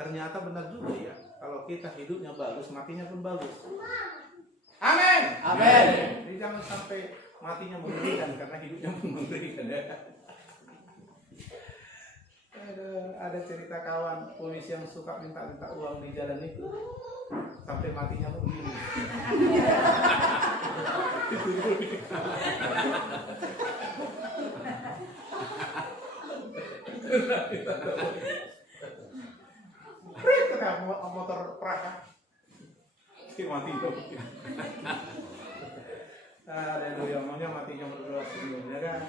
Ternyata benar juga ya. Kalau kita hidupnya bagus, matinya pun bagus. Amin. Jadi jangan sampai matinya mengerikan karena hidupnya pun mengerikan ya. Ada cerita kawan polisi yang suka minta-minta uang di jalan itu sampai matinya pun begini. Motor peraka si mati itu. Haleluya, maunya matinya berdua senyum, ya kan?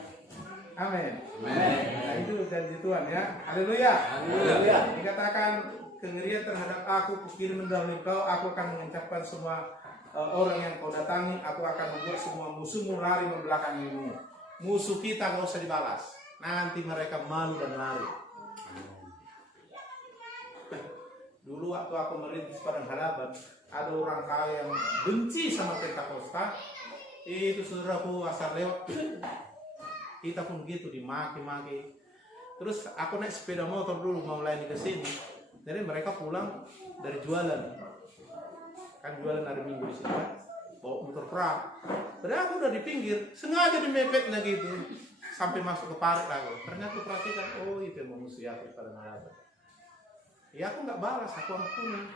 Amin. Nah, itu janji Tuhan ya. Haleluya. Haleluya. Dikatakan kengerian terhadap aku, kukirim mendahului kau, aku akan mengencapkan semua orang yang kau datangi, aku akan membuat semua musuhmu lari membelakangimu. Musuh kita gak usah dibalas, nanti mereka malu dan lari. Dulu waktu aku merintis Padang Harapan, ada orang kaya yang benci sama Pentakosta. Itu saudaraku asal lewat, kita pun gitu dimaki-maki. Terus aku naik sepeda motor dulu mau melayani ke sini. Jadi mereka pulang dari jualan, kan jualan hari Minggu di sini, bawa motor perang. Jadi aku udah di pinggir, sengaja dimepetnya gitu, sampai masuk ke parit aku. Ternyata perhatikan, oh itu yang manusia aku pada Harapan. Ya aku nggak balas, aku ampuni.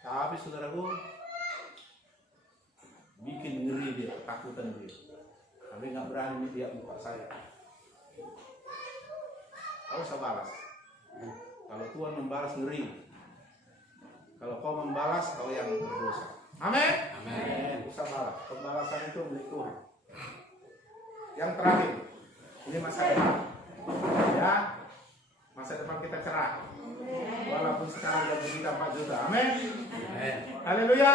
Tapi saudaraku bikin ngeri dia, ketakutan dia. Tapi nggak berani dia buka saya. Kau usah balas. Kalau Tuhan membalas ngeri. Kalau kau membalas, kau yang berdosa. Amin. Amin. Usah balas. Pembalasan itu milik Tuhan. Yang terakhir, ini masa depan. Ya, masa depan kita cerah. Walaupun sekarang gaji kita 4 juta. Amin. Haleluya.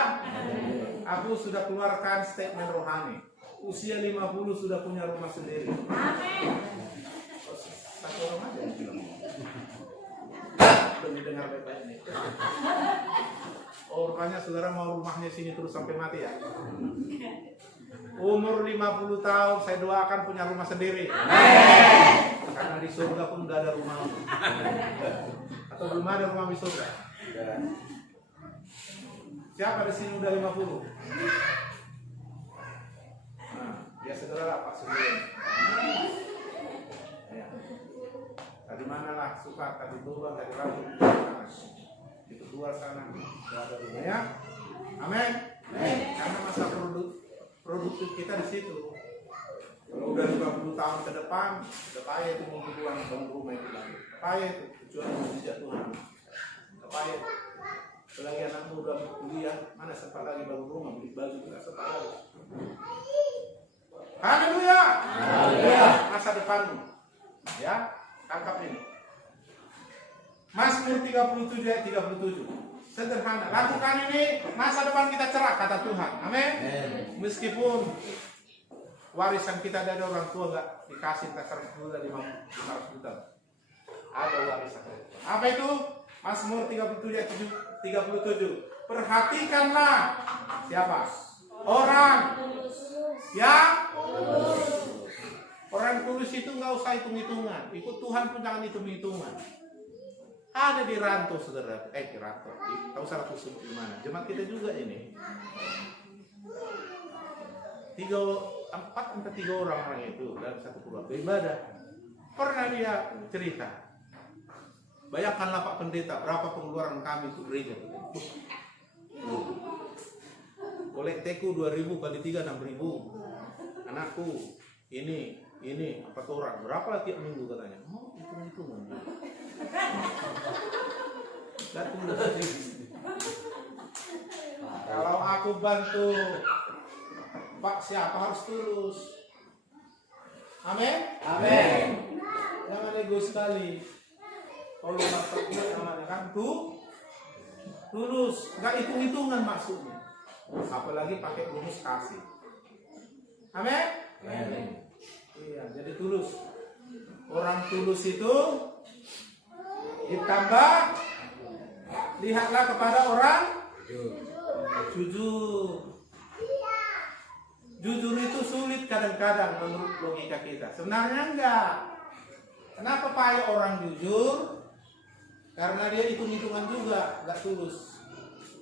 Aku sudah keluarkan statement rohani. Usia 50 sudah punya rumah sendiri. Amin. Satu orang aja yang bilang. Belum didengar baik-baik nih. Oh, rupanya saudara mau rumahnya sini terus sampai mati ya? Umur 50 tahun saya doakan punya rumah sendiri. Amin. Karena di surga pun udah ada rumah. Atau belum ada rumah di surga? Siapa di sini udah 50? Nah, dia saudara Pak Sudirman. Ya. Tadi mana lah suka, tadi Tuban, tadi Rabu, itu luar sana, tidak ada rumahnya. Amin. Karena masa produktif kita di situ. Kalau udah 50 tahun ke depan, udah payah itu mau keluar bangun rumah itu lagi. Payah itu, kecuali mujizat Tuhan. Payah. Selagi anakmu udah kuliah, mana sempat lagi bangun rumah, beli baju tidak sempat lagi. Haleluya. Masa depanmu, ya, tangkap ini. Mazmur 37 ayat 37. Sederhana, lakukan ini, masa depan kita cerah, kata Tuhan. Amin. Meskipun warisan kita dari orang tua nggak dikasih, kita 100 juta, 500 juta. Ada warisan. Apa itu? Mazmur 37 ayat 37. Perhatikanlah siapa? Orang yang orang tulus itu nggak usah hitung-hitungan. Ikut Tuhan pun jangan hitung-hitungan. Ada di rantau saudara, di rantau. Tahu salah aku sebut di mana? Jemaat kita juga ini. 4-3 orang itu dalam satu keluarga ibadah. Pernah dia cerita. Bayangkanlah Pak Pendeta, berapa pengeluaran kami untuk gereja. Kolekteku 2.000 kali 3 6.000. Anakku ini 4 orang. Berapa tiap minggu katanya? Oh, hitung-hitungan. Kalau aku bantu Pak siapa harus tulus. Amin. Amin. Jangan egois sekali. Kalau maksudnya namanya kan tulus, nggak hitung-hitungan maksudnya. Apalagi pakai bonus kasih. Amin. Amin. Iya, jadi tulus. Orang tulus itu ditambah lihatlah kepada orang jujur. Jujur itu sulit kadang-kadang menurut logika kita. Sebenarnya enggak. Kenapa payah orang jujur? Karena dia hitung-hitungan juga, enggak tulus.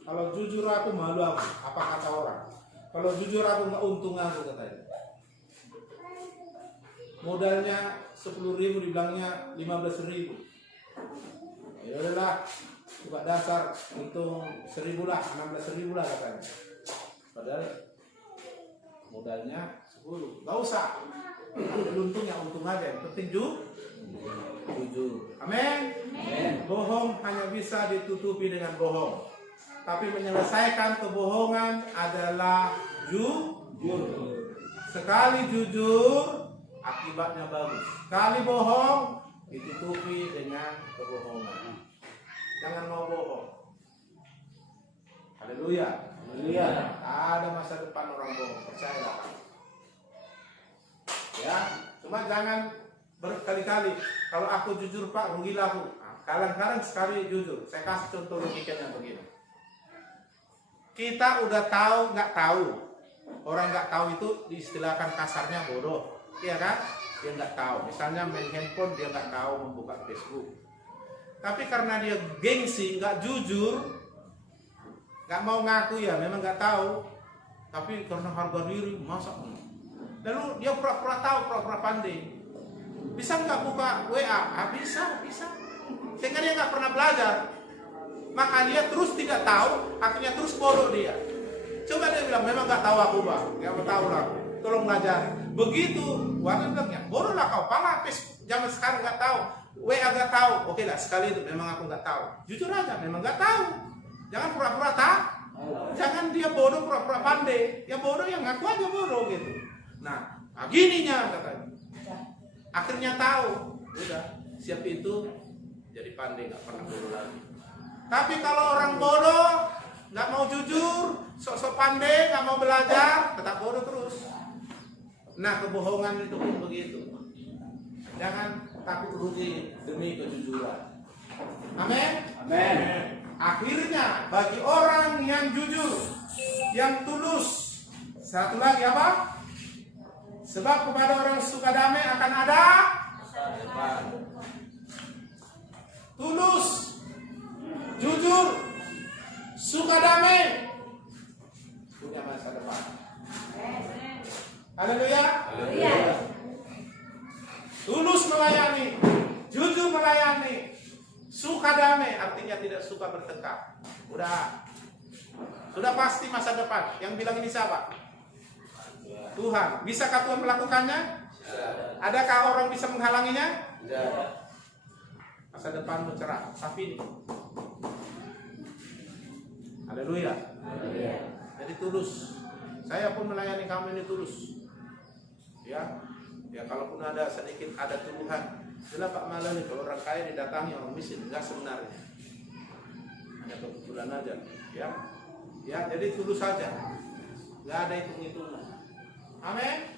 Kalau jujur aku malu aku, apa kata orang? Kalau jujur aku enggak untung aku katanya. modalnya 10.000 dibilangnya 15.000. Ya udahlah, coba dasar untung 1.000 lah, 16.000 lah katanya. Padahal modalnya 10. Gak usah. Untung ya untung aja. Yang penting jujur. Amin. Bohong hanya bisa ditutupi dengan bohong. Tapi menyelesaikan kebohongan adalah jujur. Sekali jujur, akibatnya bagus. Sekali bohong, ditutupi dengan kebohongan. Jangan mau bohong. Haleluya. Ada masa depan orang bohong, percayalah. Ya, cuma jangan berkali-kali. Kalau aku jujur Pak, rugilah aku. Nah, kadang-kadang sekali jujur. Saya kasih contoh logikanya begini. Kita udah tahu nggak tahu. Orang nggak tahu itu diistilahkan kasarnya bodoh, iya kan? Dia nggak tahu. Misalnya main handphone dia nggak tahu membuka Facebook. Tapi karena dia gengsi, nggak jujur, nggak mau ngaku ya, memang nggak tahu. Tapi karena harga diri, masa? Lalu dia pura-pura tahu, pura-pura pandai. Bisa nggak buka WA? Ah, bisa. Sehingga dia nggak pernah belajar. Maka dia terus tidak tahu, akhirnya terus bodoh dia. Coba dia bilang, memang nggak tahu aku Bang, nggak tahu lah, tolong belajar. Begitu, warna bilangnya, bodoh lah kau, pala Facebook zaman sekarang nggak tahu, WA nggak tahu. Oke lah, sekali itu memang aku nggak tahu. Jujur aja, memang nggak tahu. Jangan pura-pura tahu. Jangan dia bodoh pura-pura pandai. Ya bodoh yang ngaku aja bodoh gitu. Nah gininya katanya. Akhirnya tahu, udah siap itu jadi pandai, nggak pernah bodoh lagi. Tapi kalau orang bodoh, nggak mau jujur, sok-sok pandai, nggak mau belajar, tetap bodoh terus. Nah kebohongan itu pun begitu. Jangan takut rugi demi kejujuran. Amin. Akhirnya bagi orang yang jujur, yang tulus, satu lagi apa? Sebab kepada orang suka damai akan ada tulus, jujur, suka damai, punya masa depan. Haleluya. Tulus melayani, jujur melayani, suka damai, artinya tidak suka bertengkar. Sudah pasti masa depan. Yang bilang ini siapa? Tuhan. Bisakah Tuhan melakukannya? Adakah orang bisa menghalanginya? Masa depanmu cerah. Tapi ini. Haleluya. Jadi tulus. Saya pun melayani kamu ini tulus. Ya, kalaupun ada sedikit ada tuduhan. Itulah Pak Malam itu, orang kaya didatangi orang miskin, enggak sebenarnya. Hanya kebetulan aja, ya. Ya, jadi tulus saja. Enggak ada hitung-hitungan. Amin.